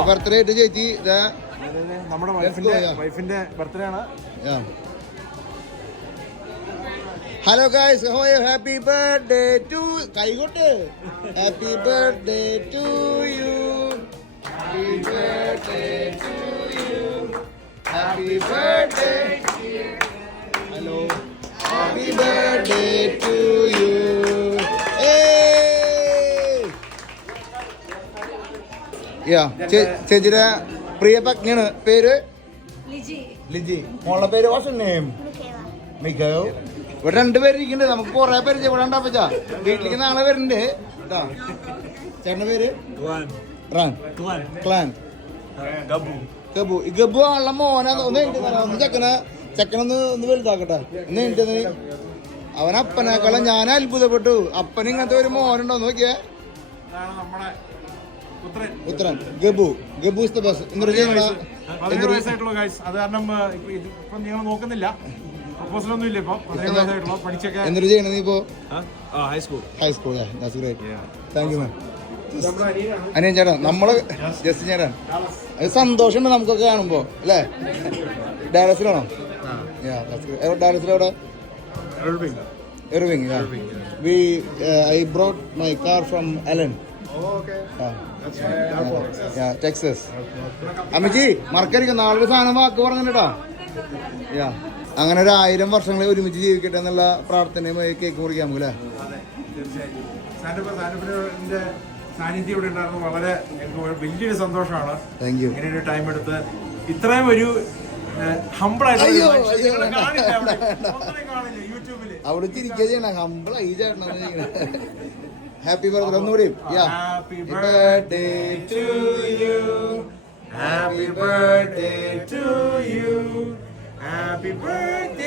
ബർത്ത്ഡേ ആയിട്ട് ചേച്ചി നമ്മുടെ വൈഫിന്റെ ബർത്ത്ഡേ ആണ്. Hello guys, happy birthday to കൈകൊട്ട്. Happy birthday to you. Happy birthday to you. Happy birthday. Hello, happy birthday to you. ചേച്ചിയുടെ പ്രിയ പത്നിയാണ്. പേര് ലിജി. മോളുടെ പേര് വാട്സ് നെയിം? മിഖായോ. ഇവിടെ 2 പേര് ഇരിക്കുന്നുണ്ട്. നമുക്ക് കുറെ പേര് ഇവിടെ ഉണ്ടാ. വീട്ടിലേക്ക് നാളെ വരുന്നുണ്ട് കേട്ടോ. ചേട്ടന്റെ പേര് ഗബു. ഈ ഗബു ആളുടെ മോനാ. ഒന്ന് ചെക്കനൊന്ന് വലുതാക്കട്ടെ. ഒന്ന് കഴിഞ്ഞിട്ട് അവൻ അപ്പനേക്കാളും ഞാൻ അത്ഭുതപ്പെട്ടു. അപ്പന് ഇങ്ങനത്തെ ഒരു മോനുണ്ടോ നോക്കിയേ. ഉത്തരൻ ഗബു ഇസ് ദ ബെസ്റ്റ്. എന്തൊരു അത് കാരണം ഇപ്പം നിങ്ങൾ നോക്കുന്നില്ല, പ്രൊപ്പോസലൊന്നും ഇല്ല. ഇപ്പൊ പഠിച്ചൊക്കെ എന്തൊരു ചെയ്യണത് നീ ഇപ്പോ? ഹൈസ്കൂൾ. Thank you ma'am. അനിയൻ ചേട്ടാ, നമ്മള് ജസ്റ്റ് ചേട്ടാ, അത് സന്തോഷമുണ്ട് നമുക്കൊക്കെ കാണുമ്പോ അല്ലേ? ഡാലസിലാണോ? ഡാലസിലെവിടെ? Irving. I brought my car from Allen. Texas. അമ്മച്ചി മറക്കരിക്കും, നാളൊരു സാധനം വാക്ക് പറഞ്ഞിട്ടാ. അങ്ങനെ ഒരു 1000 വർഷങ്ങളെ ഒരുമിച്ച് ജീവിക്കട്ടെ എന്നുള്ള പ്രാർത്ഥനയുമായി കേക്ക് മുറിക്കാൻ നമുക്ക് അല്ലേ? സാന്നിധ്യം ഇവിടെ ഉണ്ടായിരുന്നു. വളരെ വലിയൊരു സന്തോഷമാണ്. Thank you. ഇങ്ങനെ ഒരു ടൈം എടുത്ത് ഇത്രയും ഒരു അവിടെ ചിരിക്കുക ചെയ്യണം. ഹംബിളായി ചേട്ടൻ. ഹാപ്പി ബർത്ത്ഡേ ഒന്നുകൂടി. Happy birthday to you. Happy birthday to you. Happy birthday